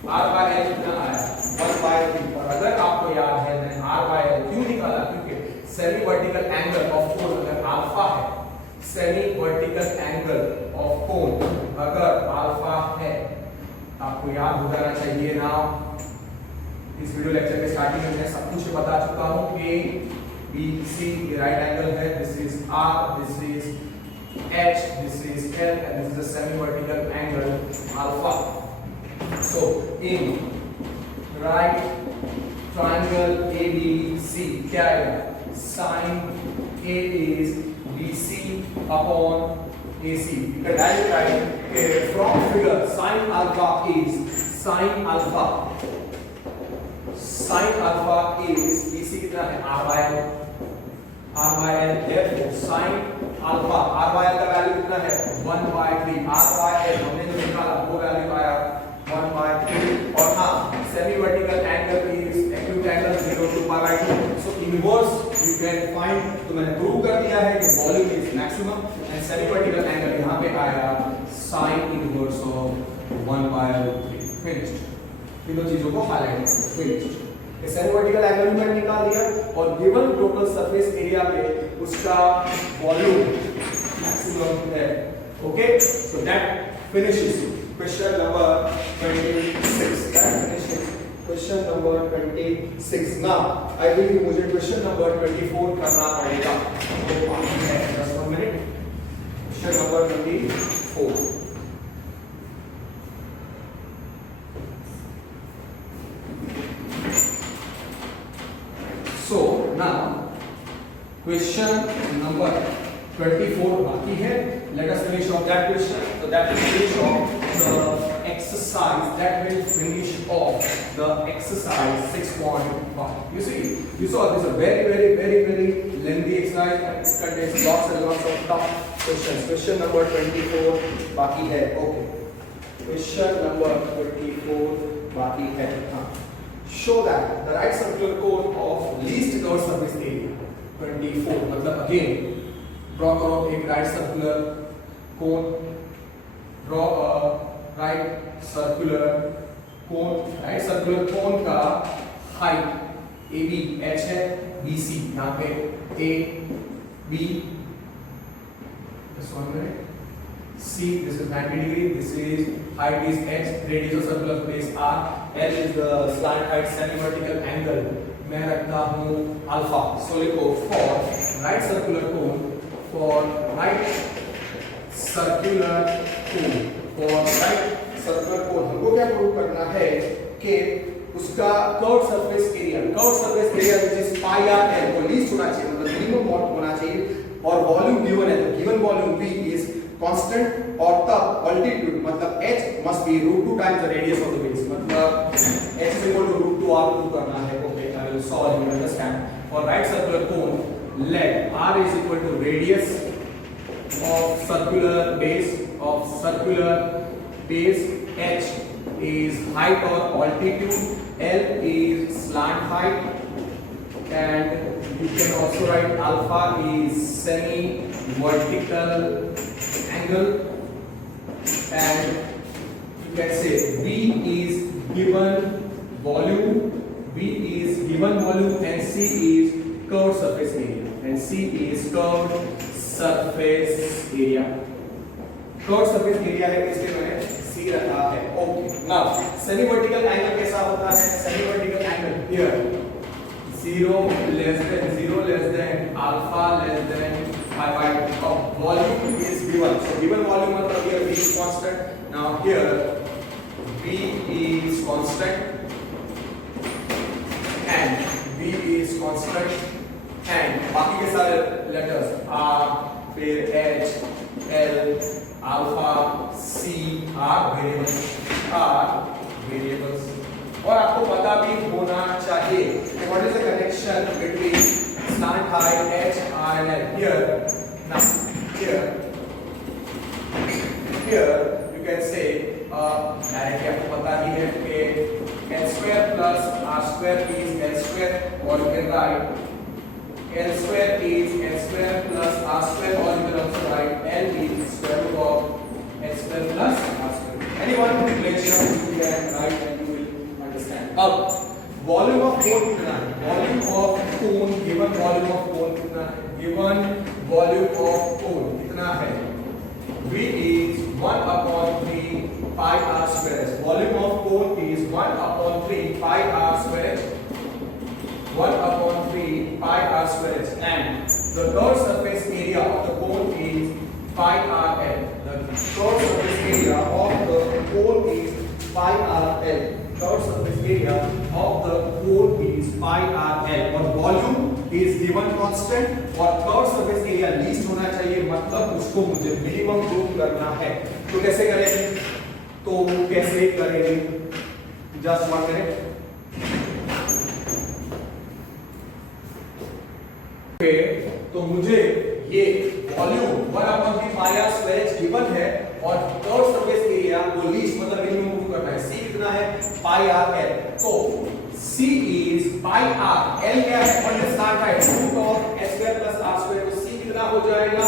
r by l कितना आया, 1/3. और अगर आपको याद है मैंने r by l क्यों निकाला, क्योंकि सेमी वर्टिकल एंगल ऑफ कोन अगर अल्फा है, सेमी वर्टिकल एंगल ऑफ कोन अगर अल्फा है, आपको याद हो जाना चाहिए ना. इस वीडियो लेक्चर के स्टार्टिंग में मैं सब कुछ बता चुका हूं. A B C ये राइट एंगल है, this is R, this is H, this is L, and this is a semi vertical angle alpha. So in right triangle ABC क्या आएगा, sin A is BC upon AC. You can directly write from figure sin alpha is BC कितना है, r by l. Therefore sin alpha r by l का value कितना है, 1/3. r by l हमने जो निकाला वो वैल्यू आया 1/3. और हाँ, semi vertical angle is acute angle 0 to pi/2. So inverse you can find. तो मैंने प्रूव कर दिया है कि volume is maximum and semi vertical angle यहाँ पे आया sin इनवर्स ऑफ 1/3. फिनिश्ड. इन दो चीजों को हाईलाइट करो. फिनिश्ड. सेमी वर्टिकल एंगल भी मैंने निकाल दिया और गिवन टोटल सरफेस एरिया पे उसका वॉल्यूम मैक्सिमम है. Okay, so that finishes question number 26. That finishes question number 26. Now I will मुझे क्वेश्चन नंबर 24 करना पड़ेगा. तो बाकी है 10 minute. Question number 24. So now question number 24 बाकी है. Let us finish off that question. So that will finish off the exercise. That will finish off the exercise 6.1. You saw this is a very lengthy exercise. It contains lots and lots of tough questions. Question number 24 बाकी है. Okay. Question number 24 बाकी है. हाँ. Show that the right circular cone of least curved surface area 24 मतलब again draw करो एक right circular cone. Draw a right circular cone. Right circular cone का height A B H है, B C यहाँ पे A B C. This is 90 degree. This is height is H. Radius of circular face R. L is the slant height semi vertical angle. मैं रखता हूँ alpha. So लिखो for right circular cone. For right circular cone, हमको क्या prove करना है कि उसका curve surface area which is pi r l वो लीस्ट होना चाहिए, मतलब मिनिमम होना चाहिए. और वॉल्यूम गिवन है तो given volume v is constant और तब altitude मतलब h must be √2 times the radius of the base. मतलब h is equal to √2 r prove करना है. Okay, I will solve. You understand? For right circular cone, let r is equal to radius of circular base, h is height or altitude, l is slant height, and you can also write alpha is semi vertical angle, and you can say v is given volume, and c is curved surface area, and C is curved surface area. Curved surface area है इसके मैंने C रखा है. Okay. Now semi vertical angle कैसा होता है? Semi vertical angle here 0 less than alpha less than pi by 2. Volume is given. So given volume मतलब here V is constant. Now here V is constant and V is constant. And बाकी के सारे letters are फिर H L alpha C R variables. और आपको पता भी होना चाहिए what is the connection between slant height H R and L. Here you can say directly आपको पता ही है कि L square plus are square is L square, और you can write L square is L square plus R square, or you can also write L is square root of L square plus R square. Anyone who relation you can write and you will understand. अब volume of cone कितना है? Volume of cone given volume of cone कितना है? Given volume of cone कितना है? V is 1/3 pi r square. Volume of cone is 1/3 pi r square. 1/3 pi r square, and the curved surface area of the cone is pi r l. The curved surface area of the cone is pi r l. Curved surface area of the cone is pi r l. और volume is given constant और curved surface area least होना चाहिए, मतलब उसको मुझे minimum prove करना है. तो कैसे करेंगे? Just 1 minute. तो मुझे ये volume 1/3 pi r square given है और कर्व सरफेस एरिया को लीस्ट मतलब मिनिमम प्रूव करना है. C कितना है? pi r l. तो C is pi r l क्या है? What is slant height? Root of h square plus r square. तो C कितना हो जाएगा?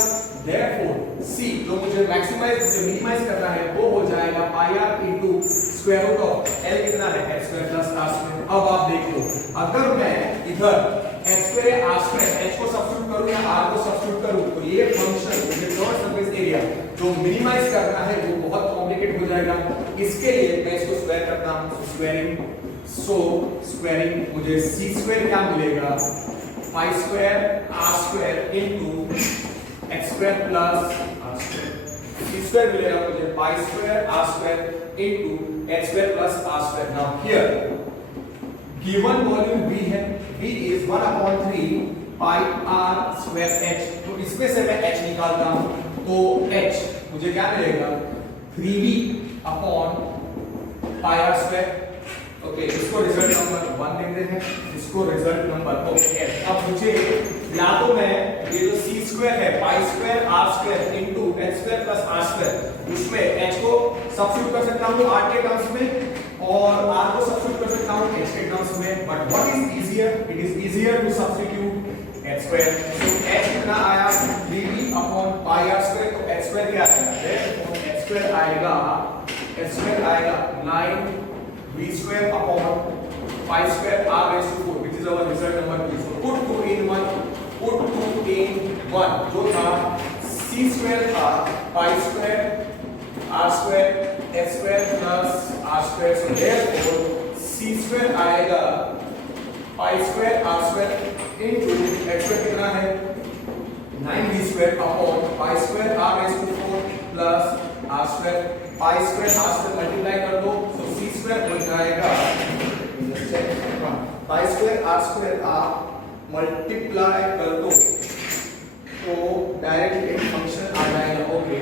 Therefore C जो मुझे मिनिमाइज करना है वो हो जाएगा pi r into square root of l कितना है? h square plus r square. अब आप देखो अगर मैं इधर h square r square h को सब्स्टिट्यूट करूं या r को सब्स्टिट्यूट करूं तो ये फंक्शन मुझे कर्व सरफेस एरिया जो मिनिमाइज करना है वो बहुत कॉम्प्लिकेट हो जाएगा. इसके लिए मैं इसको स्क्वायर करता हूं. स्क्वायरिंग मुझे c स्क्वायर क्या मिलेगा? pi square r square into x square plus r square. c square मिलेगा मुझे pi square r square into x square plus r square. Now here given volume V है. V is 1/3 pi r square h. तो इसमें से मैं H निकालता हूं, तो एच मुझे क्या मिलेगा 3v upon pi r square. Okay, इसको रिजल्ट नंबर 1 देते हैं, इसको रिजल्ट नंबर ओके। अब मुझे या तो मैं ये जो सी स्क्वायर है pi square r square into h square plus are square, उसमें एच को सब्स्टिट्यूट कर सकता हूं आर के टर्म्स में और आर को सब्स्टिट्यूट कर सकता हूं एच के टर्म्स में। But what is easier, it is easier to substitute h square. So h कितना आया 3v upon pi r square. तो एच स्क्वायर क्या आएगा, एच स्क्वायर आएगा 9v square upon pi square r raised to 4, which is our result number 2. So put 2 in 1, जो था c square था pi square r square h square plus r square. So therefore c square आएगा pi square r square into h square कितना है 9v square upon pi square r raised to 4 plus r square. pi square r square multiply कर दो, so c square बन जाएगा pi square r square आप multiply कर दो तो डायरेक्ट एक फंक्शन आ जाएगा। Okay,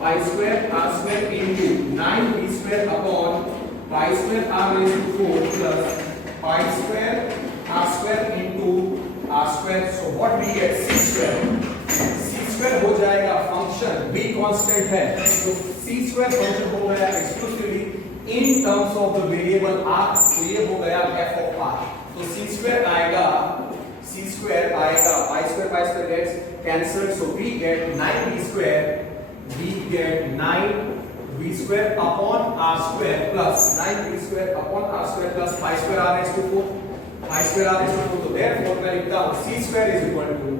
pi square r square into 9v square upon pi square r raised to 4 plus pi square r square into r square. So what we get c square हो जाएगा function b constant है, तो c square function हो गया exclusively in terms of the variable r। तो ये हो गया f ऑफ r। तो c स्क्वायर आएगा pi square gets cancelled, so we get 9v square upon r square plus 9v square upon r square plus pi square r raised to 4 तो therefore मैं लिखता हूं c square is equal to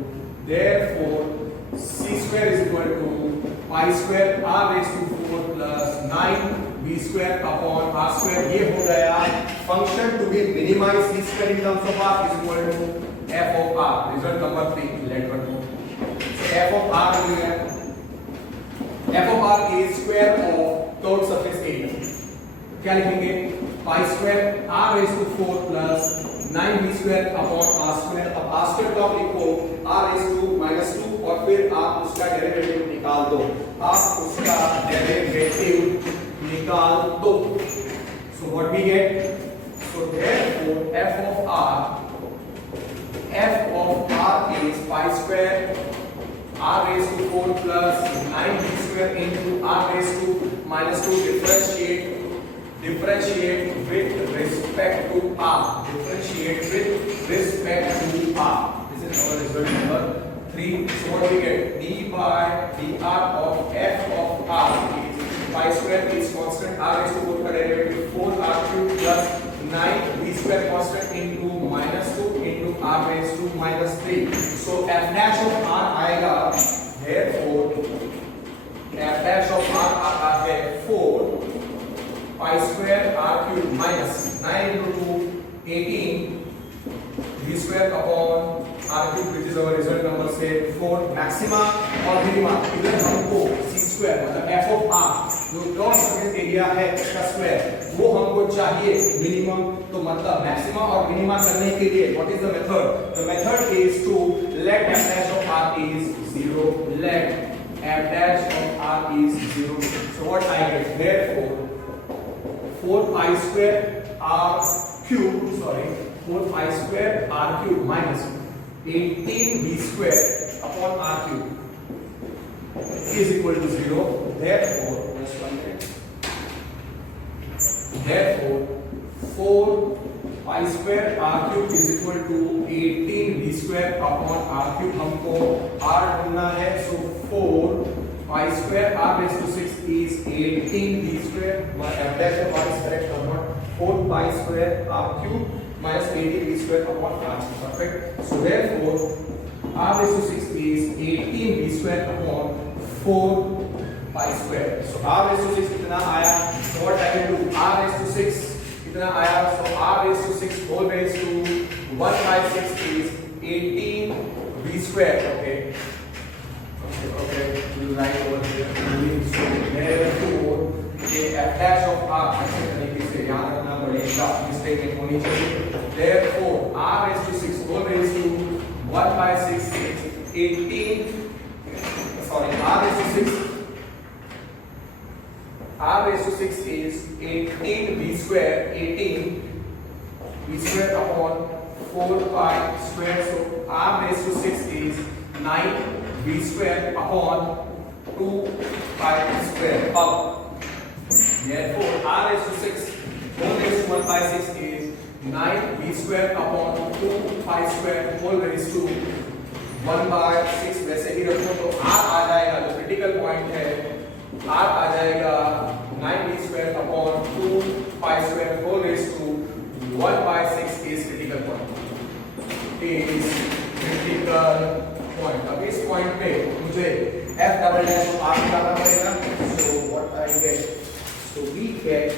pi square r raised to 4 plus 9v square upon r square। ये हो गया function to be minimize c square in terms of r is equal to f of r। Result number 3 let कर दो। So f of r हो गया f of r is square of third surface area। क्या लिखेंगे pi square r raised to 4 plus 9v square upon r square। अब r square का लिखो r raised to -2 और फिर आप उसका डेरिवेटिव निकाल दो, So what we get? So therefore f of r is pi square r raised to 4 plus 9v square into r raised to -2 differentiate with respect to r। This is our result number 3. So what we get? d by dr of f of r is pi square is constant r raised to 4 का derivative 4r cube plus 9v square constant into -2 into r raised to -3। So f dash of r आएगा, therefore f dash of r आता है 4 pi square r cube minus 9 into 2 18 v square upon r cube, which is our result number से 4। Maxima और minima इधर हमको c square मतलब f of r जो cross surface area है इसका स्क्वायर वो हमको चाहिए मिनिमम। तो मतलब मैक्सिमा और मिनिमा करने के लिए what is the method? The method is to let f dash of r is 0, let f dash of r is 0। So what I get? Therefore 4 pi square r cube minus 18v square upon r cube is equal to 0। Therefore 4 pi square r cube is equal to 18v square upon r cube। हमको r ढूंढना है, so 4 pi square r raised to 6 is 18v square। f dash of r is correct or not? 4 pi square r cube minus 18v square upon r cube। Perfect। So therefore r raised to 6 is 18v square upon 4 pi square। So r raised to 6 कितना आया? So what I can do? r raised to 6 कितना आया? So r raised to 6 whole raised to 1 by 6 is 18v square। Okay, we'll write over here। So therefore ये f dash of r अच्छे तरीके से याद रखना पड़ेगा, मिस्टेक नहीं होनी चाहिए। Therefore r raised to 6 whole raised to 1 by 6 is 18, sorry, r raised to 6, r raised to 6 is 18 v square, 18 v square upon 4 pi square. So r raised to 6 is 9 v square upon 2 pi square up. Therefore, r raised to 6 whole raised to 1 by 6 is 9 v square upon 2 pi square whole raised to 1 by 6. वैसे ही रखो तो r आ जाएगा, जो critical point है r आ जाएगा 9 v square upon 2 pi square whole raised to 1 by 6 is critical point. Is critical point. अब इस point पे मुझे f डबल डैश r निकालना पड़ेगा. So what I get? So we get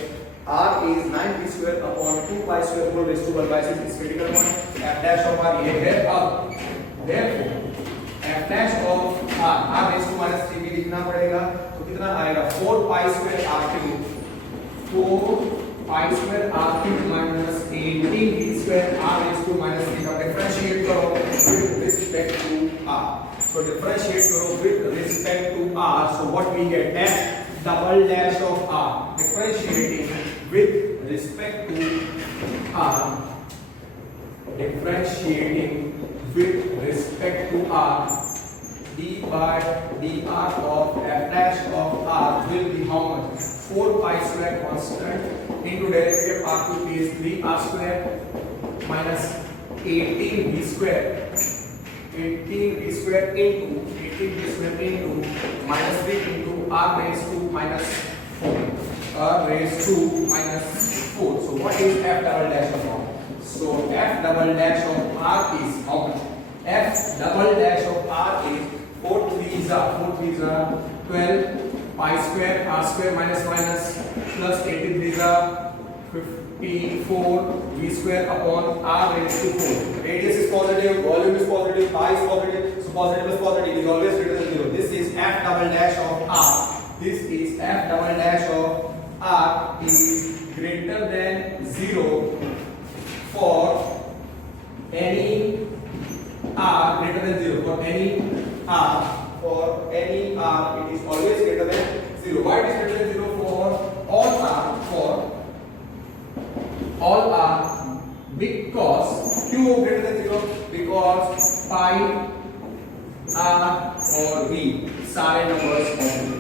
r is 9 v square upon 2 pi square whole raised to 1 by 6 is critical point. F dash of r ये है. अब therefore f dash of r raised to minus 3 भी लिखना पड़ेगा. तो कितना आएगा? 4 pi square r cube, 4 pi square r cube minus 18 v square r raised to minus 3 का डिफरेंशिएट करो with respect to r. So differentiate करो with respect to r. So what we get? F double dash of r differentiating with respect to r, differentiating with respect to r, d by dr of f dash of r will be how much? 4 pi square constant into derivative r cube is 3r square minus 18 v square, 18 v square into minus 3 into r raised to minus 4, r raised to minus 4. So what is f double dash of r? So f double dash of r is how much? F double dash of r is 4 3s are 12 pi square r square minus plus 83s are 54 v square upon r raised to 4. Radius is positive, volume is positive, pi is positive, so positive plus positive is always greater than 0. This is f double dash of r. This is f double dash of r is greater than 0 for any r greater than 0. For any r, it is always greater than 0. Why it is greater than 0? For all r, because क्यों greater than 0? Because pi r और v सारे numbers positive.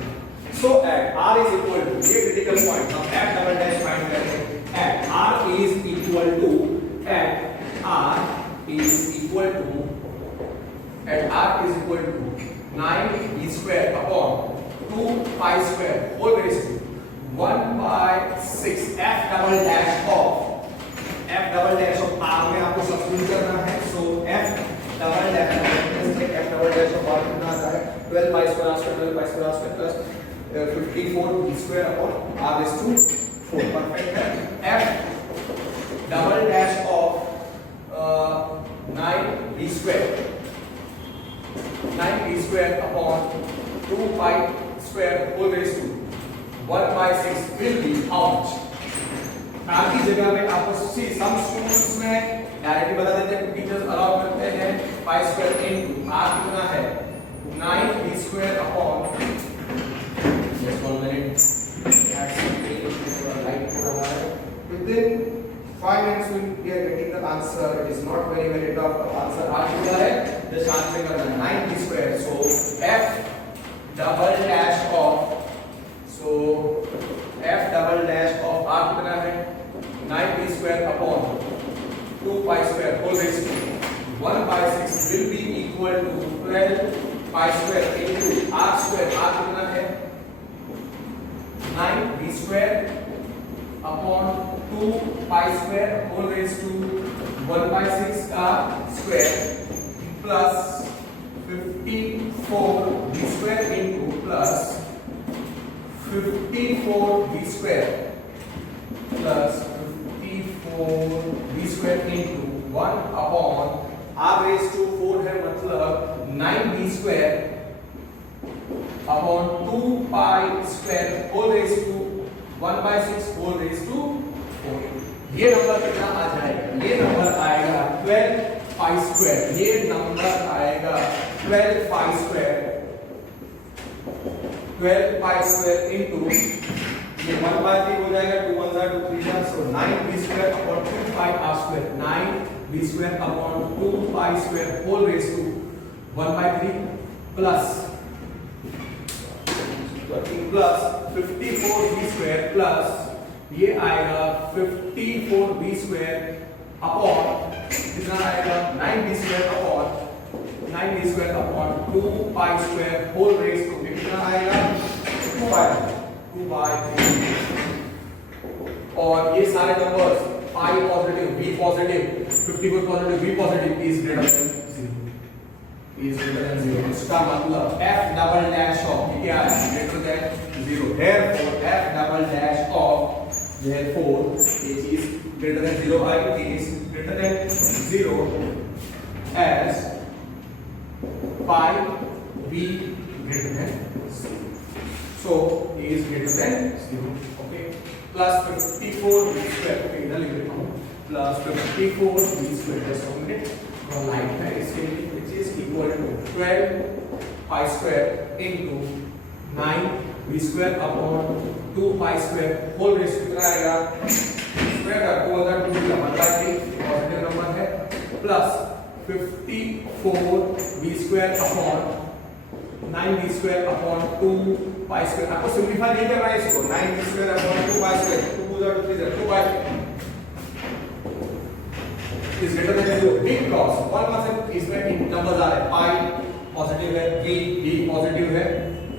So at r is equal to, ये critical point हम f double dash find करते हैं. At r is equal to 9 v square upon 2 pi square whole raised to 1 by 6 f double dash of r में आपको substitute करना है. So f double dash of r कितना आता है? 12 pi square r square plus 54 v square upon r raised to 4. Perfect है. f double dash of 9 v square upon 2 pi square whole raised to 1 by 6 will be how much? r की जगह में आपको some students में directly बता देते हैं, teachers allow करते हैं pi square into r कितना है? 9 v square upon, just 1 minute, light हो रहा है. Within 5 minutes we are getting the answer. It is not very tough. Answer r कितना है? Just answering करना 9 v square. So f double dash of, so f double dash of r कितना है? 9 v square upon 2 pi square whole raised to 1 by 6 will be equal to 12 pi square into r square. r कितना है? 9 v square upon 2 pi square whole raised to 1 by 6 का square plus 54 v square into plus 54 v square plus 54 v square into 1 upon r raised to 4 है, मतलब 9 v square upon 2 pi square whole raised to 1 by 6 whole raised to 4. ये number कितना आ जाएगा? ये नंबर आएगा 12 pi pi square, ये नंबर आएगा 12 pi square, 12 pi square into ये 1/3 हो जाएगा, 2 1 2 3 जा, so 9b square upon 2 pi r square, 9b square upon 2 pi square whole raise to 1/3 plus 54b square plus ये आएगा 54b स्क्वायर अपॉन कितना आएगा 9b square upon 2 pi square whole raise to कितना आएगा 2/3 और ये सारे numbers pi positive b positive 54 positive b positive is greater than 0 इसका मतलब f डबल डैश ऑफ क्या है greater than 0, therefore f double dash of therefore ये चीज greater than 0 I is greater than 0 as pi b greater than 0, so is greater than 0, okay, plus 54 b square, okay इधर लिख देता हूँ plus 54 b square, just a minute और line है इसके लिए which is equal to 12 pi square into 9 b square upon 2 pi square whole raised to कितना आएगा स्क्वायर का 2 अगर 2 का 1/3 पॉजिटिव नंबर है plus 54 b square upon 9 b square upon 2 pi square, आपको सिंपलीफाई नहीं करना है इसको, 9 b square upon 2 pi square 2 2 3 2 pi is greater than 0 because कौन कौन से इसमें नंबर्स आ रहे हैं, पाई पॉजिटिव है, b पॉजिटिव है,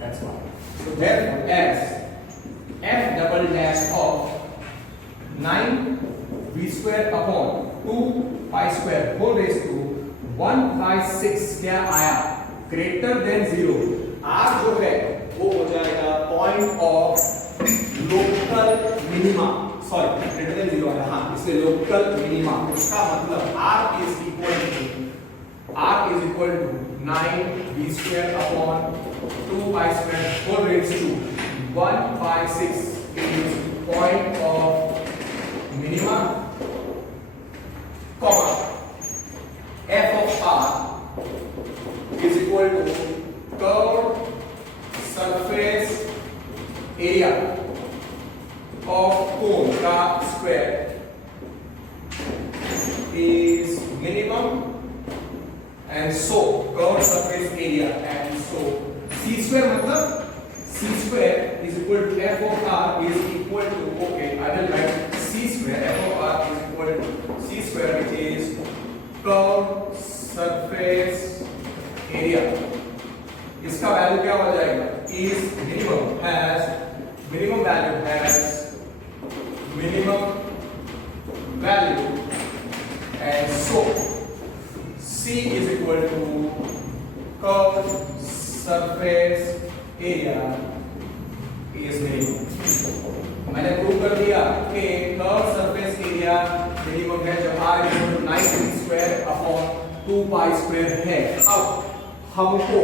that's why, so then as f double dash of 9 b square upon 2 pi square whole raised to 1/6 क्या आया greater than 0, r जो है वो हो जाएगा point of local minima, sorry greater than 0 है, हाँ इसलिए लोकल मिनिमा, उसका मतलब r is equal to 9 b square upon 2 pi square whole raised to 1/6 is point of minima, comma f of r is equal to curved surface area of cone का square is minimum and so curved surface area and so c square मतलब c square is equal to f of r is equal to, okay I will write c square, f of r is equal to c square which is curved surface area, इसका value क्या हो जाएगा is minimum value and so c is equal to curved surface area is minimum, मैंने prove कर दिया कि curve surface area minimum है जब r equal to 9 square upon 2 pi square है। अब हमको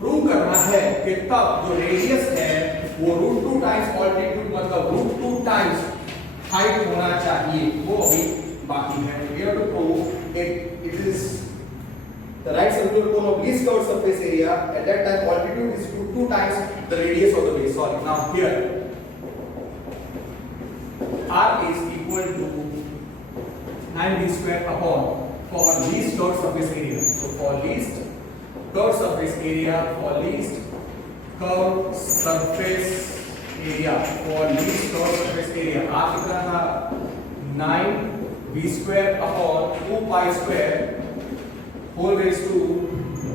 प्रूव करना है कि तब जो रेडियस है वो √2 टाइम्स ऑल्टीट्यूड मतलब √2 टाइम्स हाइट होना चाहिए, वो अभी बाकी है। We have to prove it is the right circular cone of least curved surface area at that time altitude is 2 times the radius of the base. Sorry, now here r is equal to 9b square upon for least curved surface area. So for least curved surface area, for least curved surface area, for least curved surface area r कितना था 9b square upon 2 pi square whole raised to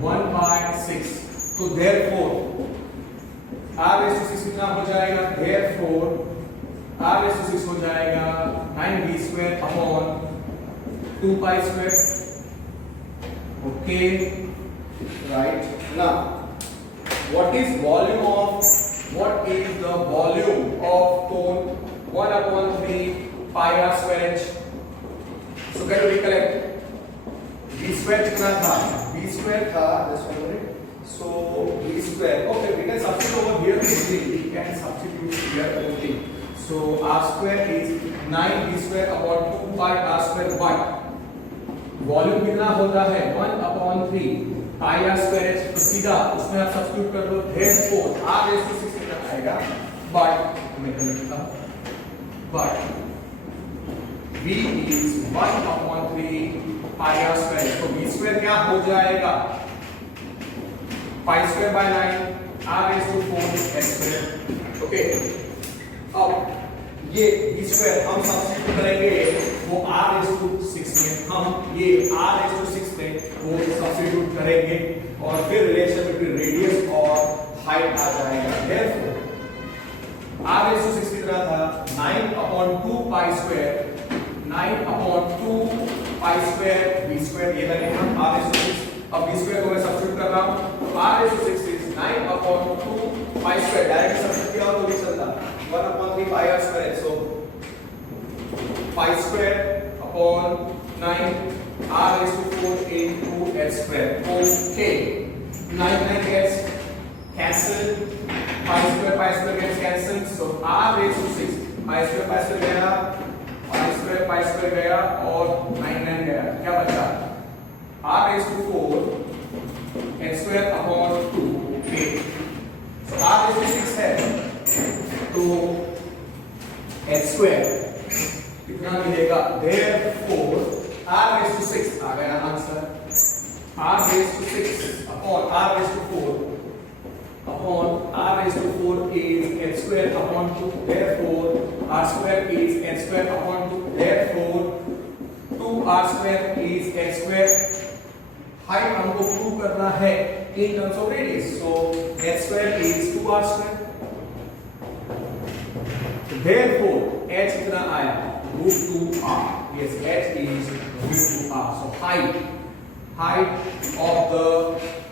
1/6. तो therefore r raised to 6 कितना हो जाएगा, therefore r raised to 6 हो जाएगा 9b square upon 2 pi square. Okay, right. Now what is the volume of cone? 1/3 pi r square h. So can you recollect b square कितना था, b square था, just 1 minute. So b square, okay, we can substitute over here only, we can substitute here only. So r square is 9b square upon 2 pi r square. Volume कितना होता है 1/3 pi r square h, तो सीधा उसमें आप substitute कर दो, therefore r raised to 6 कितना आएगा, बट मैं लिखता हूं but v is 1/3 pi r square, तो v स्क्वायर क्या हो जाएगा pi square by 9 r raised to 4 h square. Okay, अब ये v स्क्वायर हम सब्स्टिट्यूट करेंगे वो r raised to 6 में, हम ये r raised to 6 में वो सब्स्टिट्यूट करेंगे और फिर रिलेशन बिटवीन रेडियस और हाइट आ जाएगा। therefore r raised to 6 कितना था 9/2 pi square, 9/2 pi square v square, ये लगेगा r raised to 6। अब v स्क्वायर को मैं सब्स्टिट्यूट कर रहा हूं, तो r raised to 6 is 9/2 pi square, direct substitute किया तो भी चलता 1/3 पाई r square, so pi square upon 9 r raised to 4 into h square। okay, 9 gets cancelled, pi square gets cancelled, so r raised to 6 pi square गया, pi square गया और 9 गया, क्या बचा r raised to 4 h square upon 2। okay, so r raised to 6 है तो h square कितना मिलेगा, therefore r raised to 6 आ गया answer, r raised to 6 upon r raised to 4 upon r raised to 4 is h square upon 2, therefore r square is h square upon 2, therefore 2r square is h square। Height हमको prove करना है in terms of radius, so h square is 2r square, therefore h कितना आया √2r, yes h is √2r, so height of the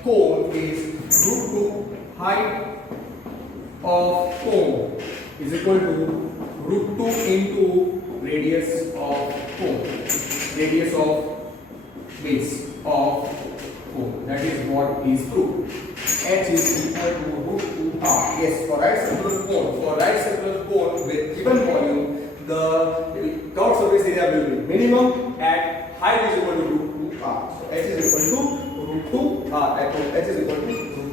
cone is √2, height of cone is equal to √2 into radius of cone, radius of base of cone, that is what is proved, h is equal to √2r। yes, for right circular cone with given volume, the curved surface area will be minimum at height is equal to √2r, so h is equal to √2r, h is equal to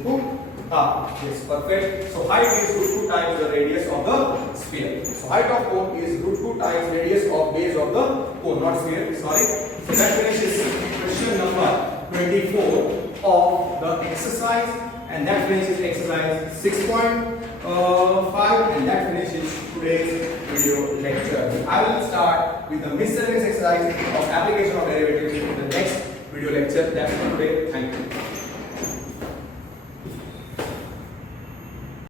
√2r। yes, perfect, so height is √2 times the radius of the sphere, so height of cone is √2 times radius of base of the cone, not sphere, sorry। so that finishes question number 24 of the exercise, and that finishes exercise 6.5, and that finishes today's video lecture. I will start with the miscellaneous exercise of application of derivatives in the next video lecture. That's for today. Thank you.